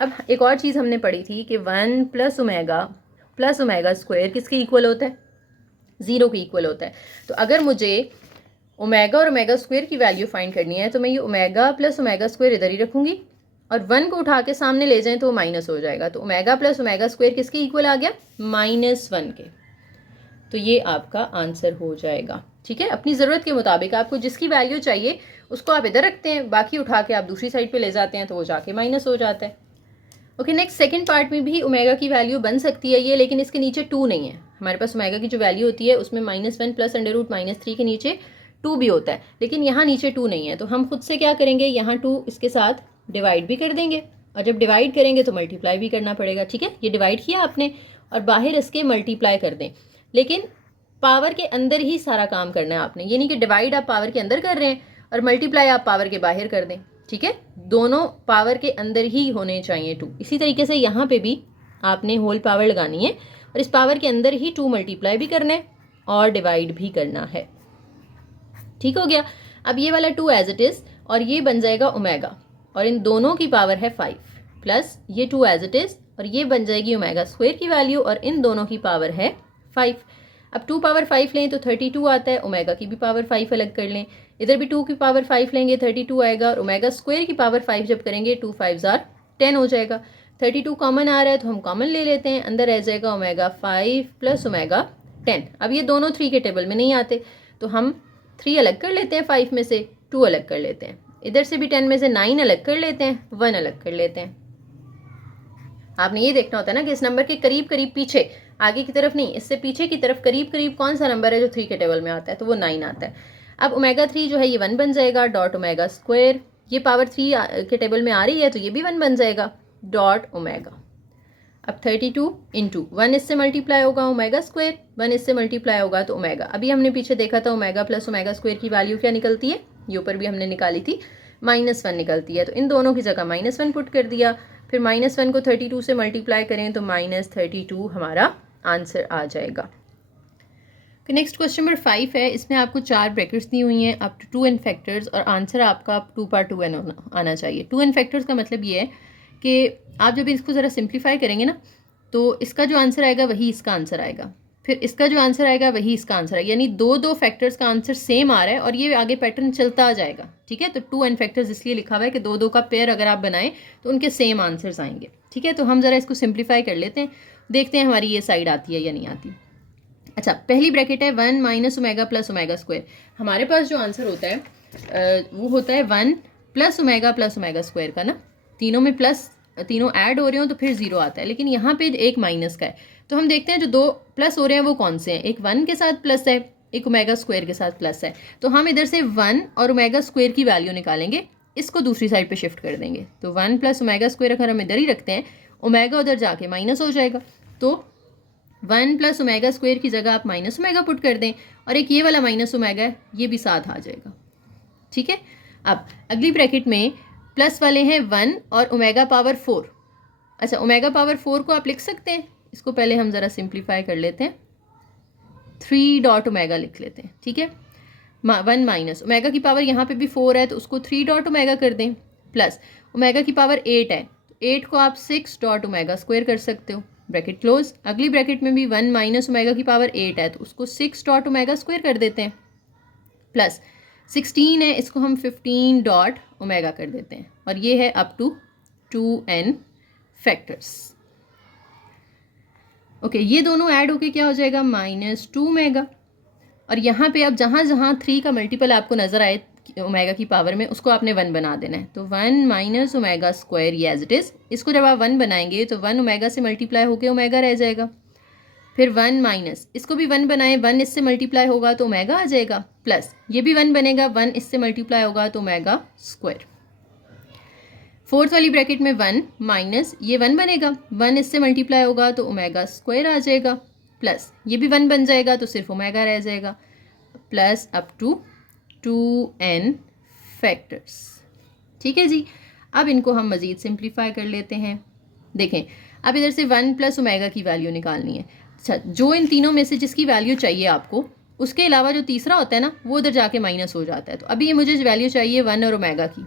अब एक और चीज़ हमने पढ़ी थी कि 1 प्लस ओमेगा स्क्वायर किसके इक्वल होता है? 0 के इक्वल होता है। तो अगर मुझे ओमेगा और ओमेगा स्क्वायर की वैल्यू फाइंड करनी है तो मैं ये ओमेगा प्लस ओमेगा स्क्वायर इधर ही रखूंगी और 1 को उठा के सामने ले जाएं तो वो माइनस हो जाएगा। तो ओमेगा प्लस ओमेगा स्क्वायर किसके इक्वल आ गया? -1 के। तो ये आपका आंसर हो जाएगा। ठीक है, अपनी ज़रूरत के मुताबिक आपको जिसकी वैल्यू चाहिए उसको आप इधर रखते हैं, बाकी उठा के आप दूसरी साइड पे ले जाते हैं तो वो जाके माइनस हो जाता है। ओके, नेक्स्ट सेकंड पार्ट में भी ओमेगा की वैल्यू बन सकती है ये, लेकिन इसके नीचे 2 नहीं है। हमारे पास ओमेगा की जो वैल्यू होती है उसमें -1 प्लस √-3 के नीचे 2 भी होता है, लेकिन यहाँ नीचे 2 नहीं है। तो हम खुद से क्या करेंगे, यहाँ 2 इसके साथ डिवाइड भी कर देंगे, और जब डिवाइड करेंगे तो मल्टीप्लाई भी करना पड़ेगा। ठीक है, ये डिवाइड किया आपने और बाहर इसके मल्टीप्लाई कर दें, लेकिन पावर के अंदर ही सारा काम करना है आपने। ये नहीं कि डिवाइड आप पावर के अंदर कर रहे हैं और मल्टीप्लाई आप पावर के बाहर कर दें। ठीक है, दोनों पावर के अंदर ही होने चाहिए 2। इसी तरीके से यहाँ पे भी आपने होल पावर लगानी है और इस पावर के अंदर ही 2 मल्टीप्लाई भी करना है और डिवाइड भी करना है। ठीक हो गया। अब ये वाला 2 एज इट इज और ये बन जाएगा ओमेगा, और इन दोनों की पावर है 5 प्लस ये 2 एज इट इज और ये बन जाएगी ओमेगा स्क्वायर की वैल्यू, और इन दोनों की पावर है 5। अब 2 पावर 5 लें तो 32 आता है, ओमेगा की भी पावर 5 अलग कर लें, इधर भी 2 की पावर 5 लेंगे 32 आएगा, और ओमेगा स्क्वायर की पावर 5 जब करेंगे 2 5 ज़ार 10 हो जाएगा। 32 कॉमन आ रहा है तो हम कॉमन ले लेते हैं, अंदर रह जाएगा ओमेगा 5 प्लस ओमेगा 10। अब ये दोनों 3 के टेबल में नहीं आते तो हम 3 अलग कर लेते हैं, 5 में से 2 अलग कर लेते हैं, इधर से भी 10 में से 9 अलग कर लेते हैं, 1 अलग कर लेते हैं। आपने ये देखना होता है ना कि इस नंबर के करीब करीब पीछे, आगे की तरफ नहीं, इससे पीछे की तरफ करीब करीब कौन सा नंबर है जो 3 के टेबल में आता है, तो वो 9 आता है। अब ओमेगा 3 जो है ये 1 बन जाएगा, डॉट ओमेगा स्क्वायर, ये पावर 3 के टेबल में आ रही है तो ये भी 1 बन जाएगा, डॉट ओमेगा। अब 32 इंटू 1 इससे मल्टीप्लाई होगा ओमेगा स्क्वायर, 1 इससे मल्टीप्लाई होगा तो ओमेगा। अभी हमने पीछे देखा था ओमेगा प्लस ओमेगा स्क्वायर की वैल्यू क्या निकलती है, ये ऊपर भी हमने निकाली थी, -1 निकलती है। तो इन दोनों की जगह -1 पुट कर दिया, फिर -1 को 32 से मल्टीप्लाई करें तो -32 हमारा आंसर आ जाएगा। नेक्स्ट क्वेश्चन नंबर 5 है, इसमें आपको 4 ब्रैकेट्स दी हुई हैं अप टू 2 n फैक्टर्स, और आंसर आपका 2/2n आना चाहिए। 2 n फैक्टर्स का मतलब ये है कि आप जब इसको ज़रा सिंप्लीफाई करेंगे ना तो इसका जो आंसर आएगा वही इसका आंसर आएगा, फिर इसका जो आंसर आएगा वही इसका आंसर आएगा, यानी 2 फैक्टर्स का आंसर सेम आ रहा है और ये आगे पैटर्न चलता जाएगा। ठीक है, तो 2 n फैक्टर्स इसलिए लिखा हुआ है कि 2 का पेयर अगर आप बनाएं तो उनके सेम आंसर्स आएंगे। ठीक है, तो हम ज़रा इसको सिंप्लीफाई कर लेते हैं, देखते हैं हमारी ये साइड आती है या नहीं आती। अच्छा, पहली ब्रैकेट है 1 minus omega plus omega square. हमारे पास जो आंसर होता है वो होता है 1 प्लस ओमेगा स्क्वायर का ना, तीनों में प्लस, तीनों ऐड हो रहे हो तो फिर 0 आता है, लेकिन यहाँ पे एक माइनस का है। तो हम देखते हैं जो 2 प्लस हो रहे हैं वो कौन से हैं, एक 1 के साथ प्लस है, एक ओमेगा स्क्वायर के साथ प्लस है। तो हम इधर से 1 और ओमेगा स्क्वायर की वैल्यू निकालेंगे, इसको दूसरी साइड पे शिफ्ट कर देंगे। तो 1 प्लस ओमेगा स्क्वायर अगर हम इधर ही रखते हैं, ओमेगा उधर जाके माइनस हो जाएगा, तो 1 प्लस ओमेगा स्क्वायर की जगह आप माइनस ओमेगा पुट कर दें, और एक ये वाला माइनस ओमेगा है ये भी साथ आ जाएगा। ठीक है, अब अगली ब्रैकेट में प्लस वाले हैं 1 और ओमेगा पावर 4। अच्छा, ओमेगा पावर 4 को आप लिख सकते हैं, इसको पहले हम ज़रा सिंप्लीफाई कर लेते हैं, 3 डॉट ओमेगा लिख लेते हैं। ठीक है, 1 माइनस ओमेगा की पावर यहाँ पे भी 4 है तो उसको 3 डॉट ओमेगा कर दें, प्लस ओमेगा की पावर 8 है तो 8 को आप 6 डॉट ओमेगा स्क्वायर कर सकते हो, ब्रैकेट क्लोज। अगली ब्रैकेट में भी 1 माइनस ओमेगा की पावर 8 है तो उसको 6 डॉट ओमेगा स्क्वायर कर देते हैं, प्लस 16 है इसको हम 15 डॉट ओमेगा कर देते हैं, और ये है up to 2n factors. Okay, ये दोनों ऐड होके क्या हो जाएगा, -2 ओमेगा, और यहाँ पे अब जहाँ जहाँ 3 का मल्टीपल आपको नज़र आए ओमेगा की पावर में उसको आपने 1 बना देना है। तो 1 माइनस ओमेगा स्क्वायर ये एज इट इज़, इसको जब आप 1 बनाएंगे तो 1 ओमेगा से मल्टीप्लाई होके ओमेगा रह जाएगा, फिर 1 माइनस इसको भी 1 बनाएं, 1 इससे मल्टीप्लाई होगा तो ओमेगा आ जाएगा, प्लस ये भी 1 बनेगा, 1 इससे मल्टीप्लाई होगा तो ओमेगा स्क्वायर। फोर्थ वाली ब्रैकेट में 1 माइनस ये 1 बनेगा, 1 इससे मल्टीप्लाई होगा तो ओमेगा स्क्वायर आ जाएगा, प्लस ये भी 1 बन जाएगा तो सिर्फ ओमेगा रह जाएगा, plus up to 2n factors. ठीक है जी, अब इनको हम मज़ीद सिंप्लीफाई कर लेते हैं। देखें, अब इधर से 1 प्लस ओमेगा की वैल्यू निकालनी है, अच्छा, जो इन तीनों में से जिसकी वैल्यू चाहिए आपको, उसके अलावा जो तीसरा होता है ना, वो उधर जाके माइनस हो जाता है। तो अभी ये मुझे वैल्यू चाहिए 1 और ओमेगा की,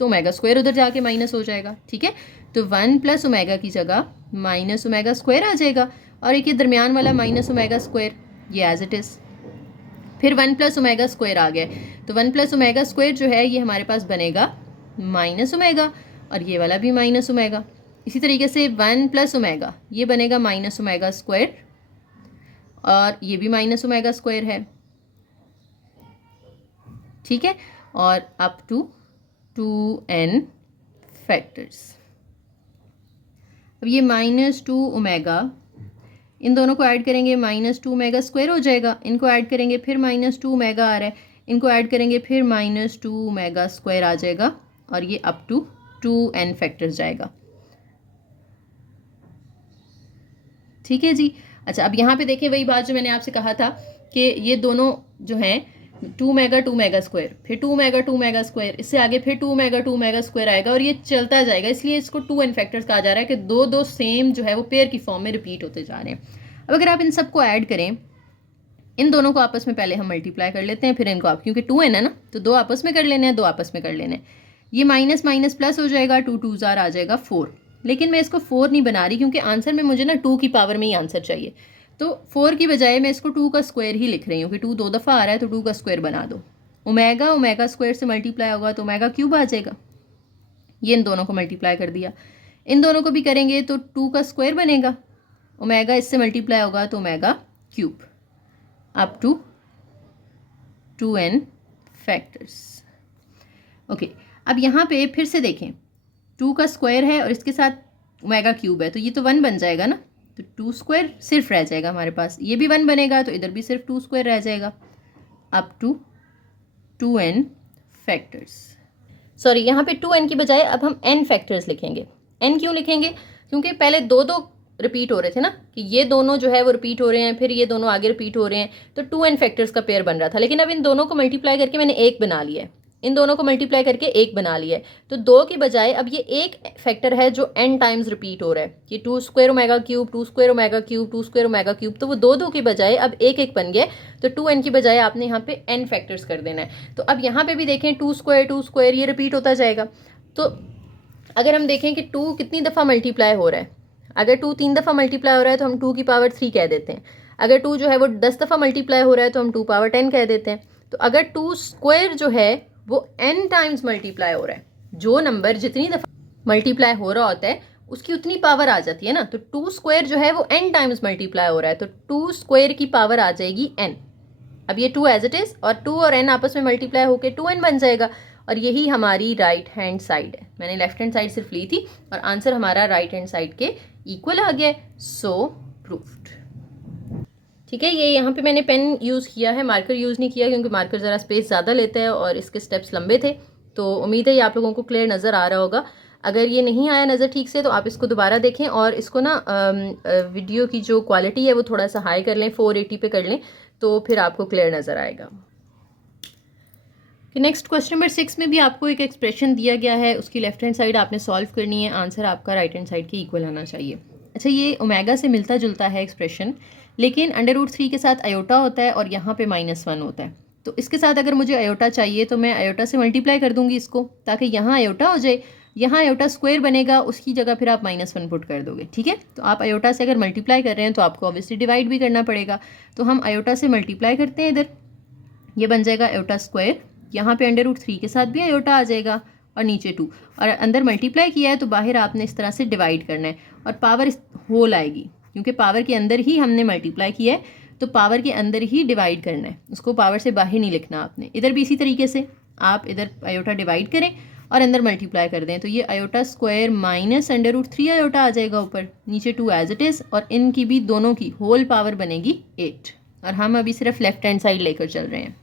तो ओमेगा स्क्वायर उधर जाके माइनस हो जाएगा। ठीक है, तो 1 प्लस ओमेगा की जगह माइनस ओमेगा स्क्वायर आ जाएगा, और एक ये दरमियान वाला माइनस ओमेगा स्क्वायर, ये एज इट इज़। फिर 1 प्लस ओमेगा स्क्वायर आ गया, तो 1 प्लस ओमेगा स्क्वायर जो है ये हमारे पास बनेगा माइनस ओमेगा, और ये वाला भी माइनस ओमेगा। इसी तरीके से 1 प्लस ओमेगा ये बनेगा माइनस ओमेगा स्क्वायर, और ये भी माइनस ओमेगा स्क्वायर है। ठीक है, और अप टू 2n फैक्टर्स। अब ये -2 ओमेगा, इन दोनों को ऐड करेंगे -2 ओमेगा स्क्वायर हो जाएगा, इनको ऐड करेंगे फिर -2 ओमेगा आ रहा है, इनको ऐड करेंगे फिर -2 ओमेगा स्क्वायर आ जाएगा, और ये अप टू 2n फैक्टर्स जाएगा। ठीक है जी। अच्छा, अब यहाँ पे देखें वही बात जो मैंने आपसे कहा था कि ये दोनों जो हैं 2 मेगा स्क्वायर, फिर 2 मेगा स्क्वायर, इससे आगे फिर 2 मेगा स्क्वायर आएगा, और ये चलता जाएगा। इसलिए इसको 2n फैक्टर्स कहा जा रहा है कि दो दो सेम जो है वो पेयर की फॉर्म में रिपीट होते जा रहे हैं। अब अगर आप इन सबको ऐड करें, इन दोनों को आपस में पहले हम मल्टीप्लाई कर लेते हैं, फिर इनको आप, क्योंकि 2n है ना, तो दो आपस में कर लेने हैं, दो आपस में कर लेने हैं। ये माइनस माइनस प्लस हो जाएगा, 2 2 जार आ जाएगा 4। लेकिन मैं इसको 4 नहीं बना रही, क्योंकि आंसर में मुझे ना 2 की पावर में ही आंसर चाहिए। तो 4 की बजाय मैं इसको 2 का स्क्वायर ही लिख रही हूँ कि 2 दो दफ़ा आ रहा है, तो 2 का स्क्वायर बना दो। ओमेगा ओमेगा स्क्वायर से मल्टीप्लाई होगा तो ओमेगा क्यूब आ जाएगा। ये इन दोनों को मल्टीप्लाई कर दिया, इन दोनों को भी करेंगे तो 2 का स्क्वायर बनेगा, ओमेगा इससे मल्टीप्लाई होगा तो omega cube, up to 2n factors. Okay, अब यहाँ पे फिर से देखें, 2 का स्क्वायर है और इसके साथ ओमेगा क्यूब है, तो ये तो 1 बन जाएगा ना, तो 2 स्क्वायर सिर्फ रह जाएगा हमारे पास। ये भी 1 बनेगा, तो इधर भी सिर्फ 2 स्क्वायर रह जाएगा, up to 2n factors. Sorry, यहाँ पे 2n की बजाय अब हम n फैक्टर्स लिखेंगे। n क्यों लिखेंगे? क्योंकि पहले दो दो रिपीट हो रहे थे ना, कि ये दोनों जो है वो रिपीट हो रहे हैं, फिर ये दोनों आगे रिपीट हो रहे हैं, तो 2n फैक्टर्स का पेयर बन रहा था। लेकिन अब इन दोनों को मल्टीप्लाई करके मैंने एक बना लिया है, इन दोनों को मल्टीप्लाई करके एक बना लिया है, तो दो की बजाय अब ये एक फैक्टर है जो n टाइम्स रिपीट हो रहा है, कि 2 square omega cube, 2 square omega cube, 2 square omega cube, तो वो दो दो की बजाय अब एक एक बन गया। तो 2n की बजाय आपने यहाँ पे n फैक्टर्स कर देना है। तो अब यहाँ पे भी देखें 2 स्क्वायर ये रिपीट होता जाएगा। तो अगर हम देखें कि 2 कितनी दफ़ा मल्टीप्लाई हो रहा है, अगर 2 3 दफ़ा मल्टीप्लाई हो रहा है तो हम 2 की पावर 3 कह देते हैं। अगर 2 जो है वो 10 दफ़ा मल्टीप्लाई हो रहा है तो हम 2 पावर 10 कह देते हैं। तो अगर 2 स्क्वायर जो है वो n टाइम्स मल्टीप्लाई हो रहा है, जो नंबर जितनी दफ़ा मल्टीप्लाई हो रहा होता है उसकी उतनी पावर आ जाती है ना, तो 2 स्क्वायर जो है वो n टाइम्स मल्टीप्लाई हो रहा है, तो 2 स्क्वायर की पावर आ जाएगी n। अब ये 2 एज इट इज़, और 2 और n आपस में मल्टीप्लाई होकर 2n बन जाएगा, और यही हमारी राइट हैंड साइड है। मैंने लेफ्ट हैंड साइड सिर्फ ली थी और आंसर हमारा राइट हैंड साइड के इक्वल आ गया, सो प्रूव्ड। ठीक है, ये यहाँ पे मैंने पेन यूज़ किया है, मार्कर यूज़ नहीं किया, क्योंकि मार्कर ज़रा स्पेस ज़्यादा लेता है और इसके स्टेप्स लंबे थे। तो उम्मीद है ये आप लोगों को क्लियर नज़र आ रहा होगा। अगर ये नहीं आया नज़र ठीक से तो आप इसको दोबारा देखें, और इसको ना वीडियो की जो क्वालिटी है वो थोड़ा सा हाई कर लें, 480 पे कर लें, तो फिर आपको क्लियर नज़र आएगा। नेक्स्ट क्वेश्चन नंबर 6 में भी आपको एक एक्सप्रेशन दिया गया है, उसकी लेफ्ट हैंड साइड आपने सॉल्व करनी है, आंसर आपका राइट हैंड साइड के इक्वल आना चाहिए। अच्छा, ये ओमेगा से मिलता जुलता है एक्सप्रेशन, लेकिन √3 के साथ आयोटा होता है और यहाँ पे -1 होता है। तो इसके साथ अगर मुझे आयोटा चाहिए तो मैं आयोटा से मल्टीप्लाई कर दूंगी इसको, ताकि यहाँ आयोटा हो जाए, यहाँ आयोटा स्क्वायर बनेगा, उसकी जगह फिर आप -1 पुट कर दोगे। ठीक है, तो आप आयोटा से अगर मल्टीप्लाई कर रहे हैं तो आपको ऑब्वियसली डिवाइड भी करना पड़ेगा, तो हम आयोटा से मल्टीप्लाई करते हैं। इधर ये बन जाएगा आयोटा स्क्वायर, यहाँ पे √3 के साथ भी आयोटा आ जाएगा, और नीचे 2, और अंदर मल्टीप्लाई किया है तो बाहर आपने इस तरह से डिवाइड करना है, और पावर होल आएगी, क्योंकि पावर के अंदर ही हमने मल्टीप्लाई किया है, तो पावर के अंदर ही डिवाइड करना है, उसको पावर से बाहर नहीं लिखना आपने। इधर भी इसी तरीके से आप इधर आयोटा डिवाइड करें और अंदर मल्टीप्लाई कर दें, तो ये आयोटा स्क्वायर माइनस √3 आयोटा आ जाएगा ऊपर, नीचे 2 एज इट इज़, और इनकी भी दोनों की होल पावर बनेगी 8। और हम अभी सिर्फ लेफ्ट हैंड साइड लेकर चल रहे हैं।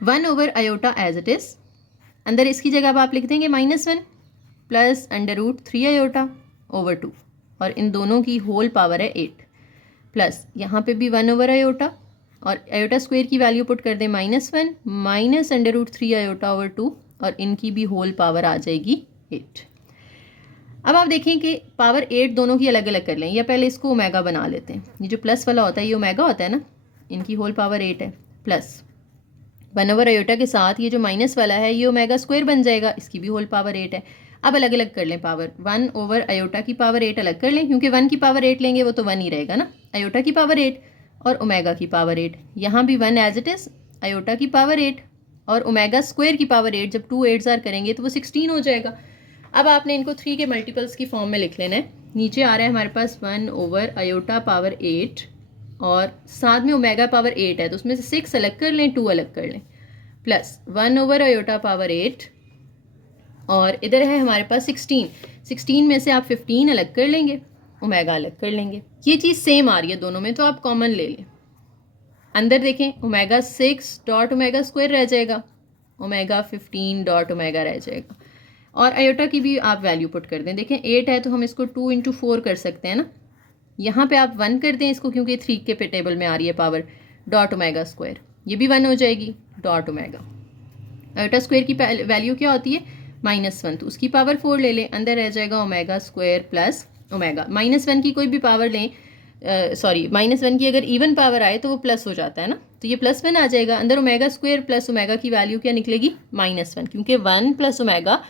1 over iota as it is, अंदर इसकी जगह अब आप लिख देंगे -1 प्लस √3 आयोटा ओवर 2, और इन दोनों की होल पावर है 8, प्लस यहाँ पे भी 1 ओवर आयोटा, और आयोटा स्क्वायर की वैल्यू पुट कर दें -1 माइनस √3 आयोटा ओवर 2, और इनकी भी होल पावर आ जाएगी 8। अब आप देखें कि पावर 8 दोनों की अलग अलग कर लें, या पहले इसको ओमेगा बना लेते हैं। ये जो प्लस वाला होता है ये ओमेगा होता है ना, इनकी होल पावर 8 है, प्लस 1 ओवर आयोटा के साथ ये जो माइनस वाला है ये ओमेगा स्क्वायर बन जाएगा, इसकी भी होल पावर 8 है। अब अलग अलग कर लें पावर, 1 ओवर आयोटा की पावर 8 अलग कर लें, क्योंकि 1 की पावर 8 लेंगे वो तो 1 ही रहेगा ना, आयोटा की पावर 8 और ओमेगा की पावर 8, यहाँ भी 1 एज इट इज़, आयोटा की पावर 8 और ओमेगा स्क्वायर की पावर 8, जब 2 8 करेंगे तो वो 16 हो जाएगा। अब आपने इनको 3 के मल्टीपल्स की फॉर्म में लिख लेना है। नीचे आ रहा है हमारे पास 1 ओवर आयोटा पावर 8 और साथ में ओमेगा पावर 8 है, तो उसमें से 6 अलग कर लें, 2 अलग कर लें, प्लस 1 ओवर आयोटा पावर 8 और इधर है हमारे पास 16 में से आप 15 अलग कर लेंगे, ओमेगा अलग कर लेंगे। ये चीज़ सेम आ रही है दोनों में, तो आप कॉमन ले लें। अंदर देखें, ओमेगा 6 डॉट ओमेगा स्क्वायर रह जाएगा, ओमेगा 15 डॉट ओमेगा रह जाएगा, और आयोटा की भी आप वैल्यू पुट कर दें। देखें 8 है तो हम इसको 2 इंटू 4 कर सकते हैं ना, यहाँ पे आप 1 कर दें इसको, क्योंकि 3 के पे टेबल में आ रही है पावर, डॉट ओमेगा स्क्वायर, ये भी 1 हो जाएगी, डॉट ओमेगा। आयोटा स्क्वायर की वैल्यू क्या होती है -1, तो उसकी पावर 4 ले लें, अंदर रह जाएगा ओमेगा स्क्वायर प्लस ओमेगा। -1 की कोई भी पावर लें, सॉरी -1 की अगर इवन पावर आए तो वो प्लस हो जाता है ना, तो ये +1 आ जाएगा। अंदर ओमेगा स्क्वायर प्लस ओमेगा की वैल्यू क्या निकलेगी -1, क्योंकि 1 प्लस ओमेगा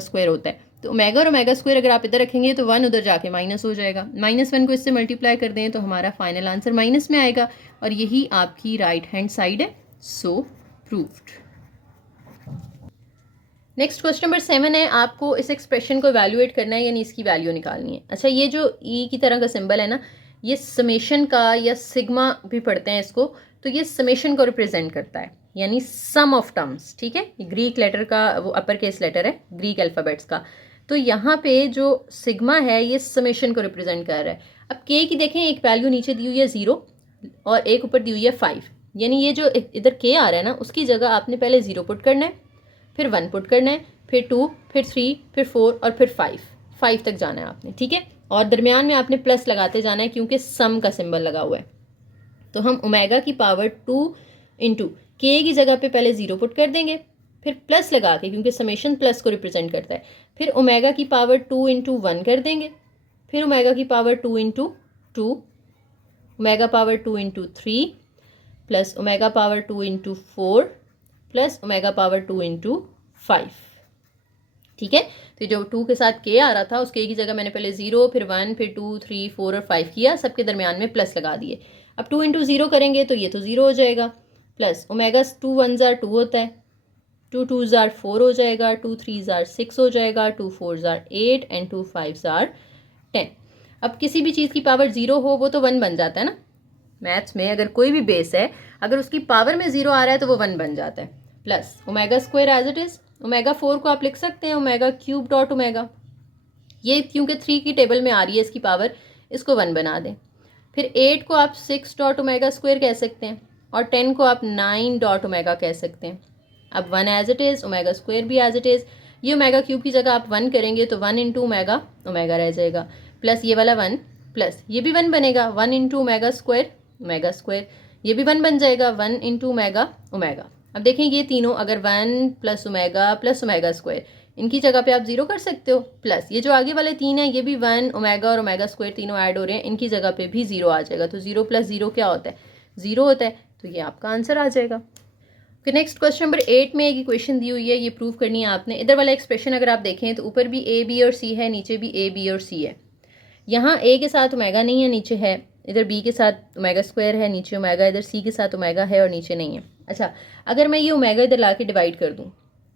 स्क्वायर होता है, तो ओमेगा और ओमेगा स्क्वायर अगर आप इधर रखेंगे तो 1 उधर जाके माइनस हो जाएगा, -1 को इससे मल्टीप्लाई कर दें तो हमारा फाइनल आंसर माइनस में आएगा, और यही आपकी राइट हैंड साइड है। So proved. Next question number 7 है, आपको इस एक्सप्रेशन को इवैल्यूएट करना है, यानी इसकी वैल्यू निकालनी है। अच्छा, ये जो ई की तरह का सिंबल है ना, ये समेशन का या सिग्मा भी पढ़ते हैं इसको, तो ये समेशन को रिप्रेजेंट करता है, यानी सम ऑफ टर्म्स, ठीक है। ग्रीक लेटर का वो अपर केस लेटर है ग्रीक अल्फ़ाबेट्स का, तो यहाँ पे जो सिग्मा है ये समेशन को रिप्रेजेंट कर रहा है। अब के की देखें, एक वैल्यू नीचे दी हुई है 0 और एक ऊपर दी हुई है 5, यानी ये जो इधर के आ रहा है ना, उसकी जगह आपने पहले 0 पुट करना है, फिर 1 पुट करना है, फिर 2, फिर 3, फिर 4 और फिर 5 तक जाना है आपने, ठीक है। और दरमियान में आपने प्लस लगाते जाना है, क्योंकि सम का सिंबल लगा हुआ है। तो हम ओमेगा की पावर 2 इंटू के की जगह पे पहले 0 पुट कर देंगे, फिर प्लस लगा के, क्योंकि समेशन प्लस को रिप्रेजेंट करता है, फिर ओमेगा की पावर 2 इंटू 1 कर देंगे, फिर ओमेगा की power 2 into 2, omega power 2 into 3 plus omega power 2 into 4 plus omega power 2 into 5, ठीक है। तो जो 2 के साथ के आ रहा था, उस के की जगह मैंने पहले 0, फिर 1, फिर 2, 3, 4 और 5 किया, सबके दरमियान में प्लस लगा दिए। अब 2 इंटू 0 करेंगे तो ये तो 0 हो जाएगा, प्लस ओमेगा 2 1 जार 2 होता है, 2 2 जार 4 हो जाएगा, 2 3 जार 6 हो जाएगा, 2 4 जार 8 एंड 2 5 जार 10। अब किसी भी चीज़ की पावर 0 हो वो तो 1 बन जाता है ना, मैथ्स में अगर कोई भी बेस है, अगर उसकी पावर में 0 आ रहा है तो वो 1 बन जाता है, plus omega square as it is. Omega 4 को आप लिख सकते हैं ओमेगा क्यूब डॉट ओमेगा, ये क्योंकि 3 की टेबल में आ रही है इसकी पावर, इसको 1 बना दें। फिर 8 को आप 6 डॉट ओमेगा स्क्वायर कह सकते हैं, और 10 को आप 9 डॉट ओमेगा कह सकते हैं। अब 1 as it is, omega square भी एज इट इज़, ये ओमेगा क्यूब की जगह आप 1 करेंगे तो 1 इंटू ओमेगा ओमेगा रह जाएगा, प्लस ये वाला 1, प्लस ये भी 1 बनेगा, 1 इंटू ओमेगा स्क्वायर, ये भी 1 बन जाएगा, 1 इंटू ओमेगा ओमेगा। अब देखें ये तीनों अगर 1 प्लस ओमेगा स्क्वायर, इनकी जगह पे आप 0 कर सकते हो, प्लस ये जो आगे वाले 3 हैं ये भी 1 ओमेगा और ओमेगा स्क्वायर तीनों ऐड हो रहे हैं, इनकी जगह पे भी 0 आ जाएगा, तो 0 प्लस 0 क्या होता है, 0 होता है, तो ये आपका आंसर आ जाएगा। फिर नेक्स्ट क्वेश्चन नंबर 8 में एक इक्वेशन दी हुई है, ये प्रूव करनी है आपने। इधर वाला एक्सप्रेशन अगर आप देखें तो ऊपर भी ए बी और सी है, नीचे भी ए बी और सी है। यहाँ ए के साथ ओमेगा नहीं है, नीचे है, इधर बी के साथ ओमेगा स्क्वायर है, नीचे ओमेगा, इधर सी के साथ ओमेगा है और नीचे नहीं है। अच्छा, अगर मैं ये ओमेगा इधर ला के डिवाइड कर दूँ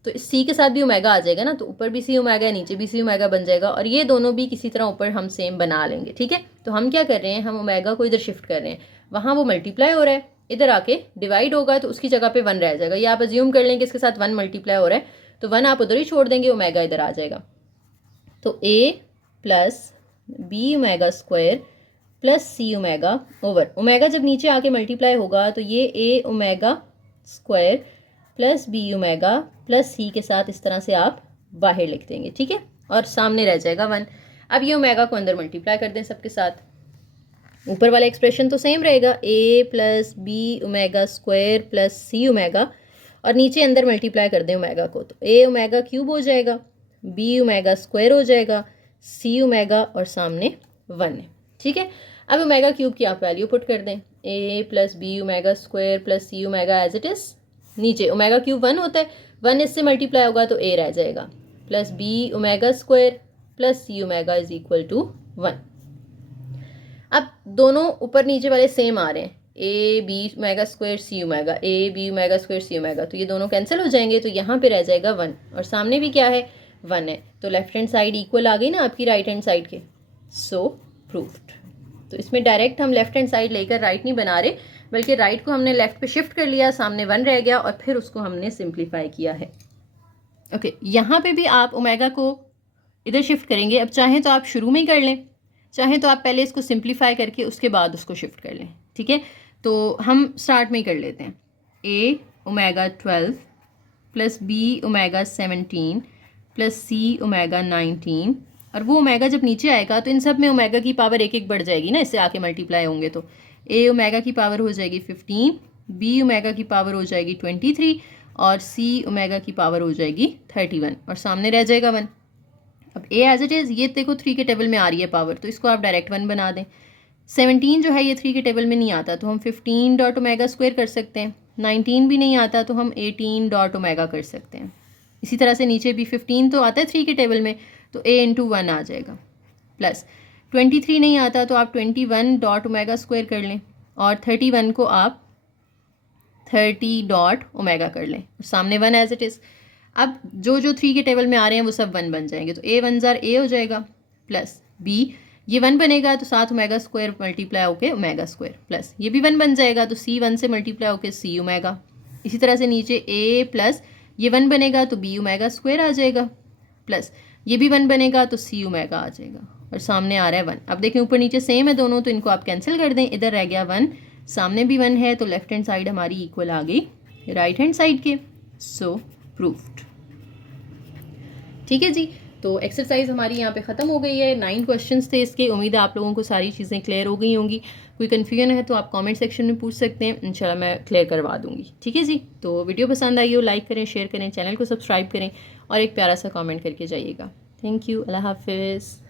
तो इस सी के साथ भी ओमेगा आ जाएगा ना, तो ऊपर भी सी ओमेगा है, नीचे भी सी ओमेगा बन जाएगा, और ये दोनों भी किसी तरह ऊपर हम सेम बना लेंगे, ठीक है। तो हम क्या कर रहे हैं, हम ओमेगा को इधर शिफ्ट कर रहे हैं, वहाँ वो मल्टीप्लाई हो रहा है, इधर आके डिवाइड होगा तो उसकी जगह पे 1 रह जाएगा, या आप अज्यूम कर लें कि इसके साथ 1 मल्टीप्लाई हो रहा है, तो 1 आप उधर ही छोड़ देंगे, ओमेगा इधर आ जाएगा। तो A plus B omega square plus C omega over omega जब नीचे आके मल्टीप्लाई होगा तो ये A omega square plus B omega plus C के साथ इस तरह से आप बाहर लिख देंगे, ठीक है, और सामने रह जाएगा 1। अब ये ओमेगा को अंदर मल्टीप्लाई कर दें सबके साथ, ऊपर वाला एक्सप्रेशन तो सेम रहेगा, A plus B omega square plus C omega, और नीचे अंदर मल्टीप्लाई कर दें ओमेगा को, तो ए ओमेगा क्यूब हो जाएगा, बी ओमेगा स्क्वायर हो जाएगा, सी ओमेगा और सामने 1 है, ठीक है। अब ओमेगा क्यूब की आप वैल्यू पुट कर दें, A plus B omega square plus C omega as it is. नीचे ओमेगा क्यूब 1 होता है, 1 इससे मल्टीप्लाई होगा तो ए रह जाएगा, plus B omega square plus C omega is equal to 1। अब दोनों ऊपर नीचे वाले सेम आ रहे हैं, a b omega square c omega, a b omega square c omega, तो ये दोनों कैंसिल हो जाएंगे, तो यहाँ पे रह जाएगा 1 और सामने भी क्या है 1 है, तो लेफ्ट हैंड साइड इक्वल आ गई ना आपकी राइट हैंड साइड के। सो प्रूव्ड। तो इसमें डायरेक्ट हम लेफ्ट हैंड साइड लेकर राइट नहीं बना रहे, बल्कि राइट को हमने लेफ्ट पे शिफ्ट कर लिया, सामने 1 रह गया और फिर उसको हमने सिंप्लीफाई किया है। ओके, यहाँ पे भी आप ओमेगा को इधर शिफ्ट करेंगे। अब चाहें तो आप शुरू में ही कर लें, चाहें तो आप पहले इसको सिंप्लीफाई करके उसके बाद उसको शिफ्ट कर लें, ठीक है। तो हम स्टार्ट में ही कर लेते हैं, A omega 12 plus B omega 17 plus C omega 19, और वो ओमेगा जब नीचे आएगा तो इन सब में ओमेगा की पावर एक एक बढ़ जाएगी ना, इससे आके मल्टीप्लाई होंगे, तो ए ओमेगा की पावर हो जाएगी 15, बी ओमेगा की पावर हो जाएगी 23 और सी ओमेगा की पावर हो जाएगी 31 और सामने रह जाएगा 1। अब ए एज इट इज़, ये देखो 3 के टेबल में आ रही है पावर, तो इसको आप डायरेक्ट 1 बना दें। 17 जो है ये 3 के टेबल में नहीं आता, तो हम 15 डॉट ओमेगा स्क्वायर कर सकते हैं। 19 भी नहीं आता तो हम 18 डॉट ओमेगा कर सकते हैं। इसी तरह से नीचे भी 15 तो आता है 3 के टेबल में, तो ए इंटू 1 आ जाएगा, प्लस 23 नहीं आता तो आप 21 डॉट ओमेगा स्क्वायर कर लें, और 31 को आप 30 डॉट ओमेगा कर लें, और सामने 1 एज इट इज़। अब जो जो 3 के टेबल में आ रहे हैं वो सब 1 बन जाएंगे, तो ए 1 जार ए हो जाएगा, प्लस बी ये 1 बनेगा तो साथ ओमेगा स्क्वायर मल्टीप्लाई होके ओमेगा स्क्वायर, प्लस ये भी 1 बन जाएगा तो सी 1 से मल्टीप्लाई होके सी ओमेगा। इसी तरह से नीचे ए प्लस ये 1 बनेगा तो बी ओमेगा स्क्वायर आ जाएगा, प्लस ये भी 1 बनेगा तो सी ओमेगा आ जाएगा, और सामने आ रहा है 1। अब देखें ऊपर नीचे सेम है दोनों, तो इनको आप कैंसिल कर दें, इधर रह गया 1, सामने भी 1 है, तो लेफ्ट हैंड साइड हमारी इक्वल आ गई राइट हैंड साइड के। सो प्रूव्ड, ठीक है जी। तो एक्सरसाइज हमारी यहाँ पे ख़त्म हो गई है। 9 क्वेश्चंस थे इसके। उम्मीद है आप लोगों को सारी चीज़ें क्लियर हो गई होंगी। कोई कन्फ्यूजन है तो आप कमेंट सेक्शन में पूछ सकते हैं, इंशाल्लाह मैं क्लियर करवा दूँगी, ठीक है जी। तो वीडियो पसंद आई हो लाइक करें, शेयर करें, चैनल को सब्सक्राइब करें और एक प्यारा सा कमेंट करके जाइएगा। थैंक यू, अल्लाह हाफिज़।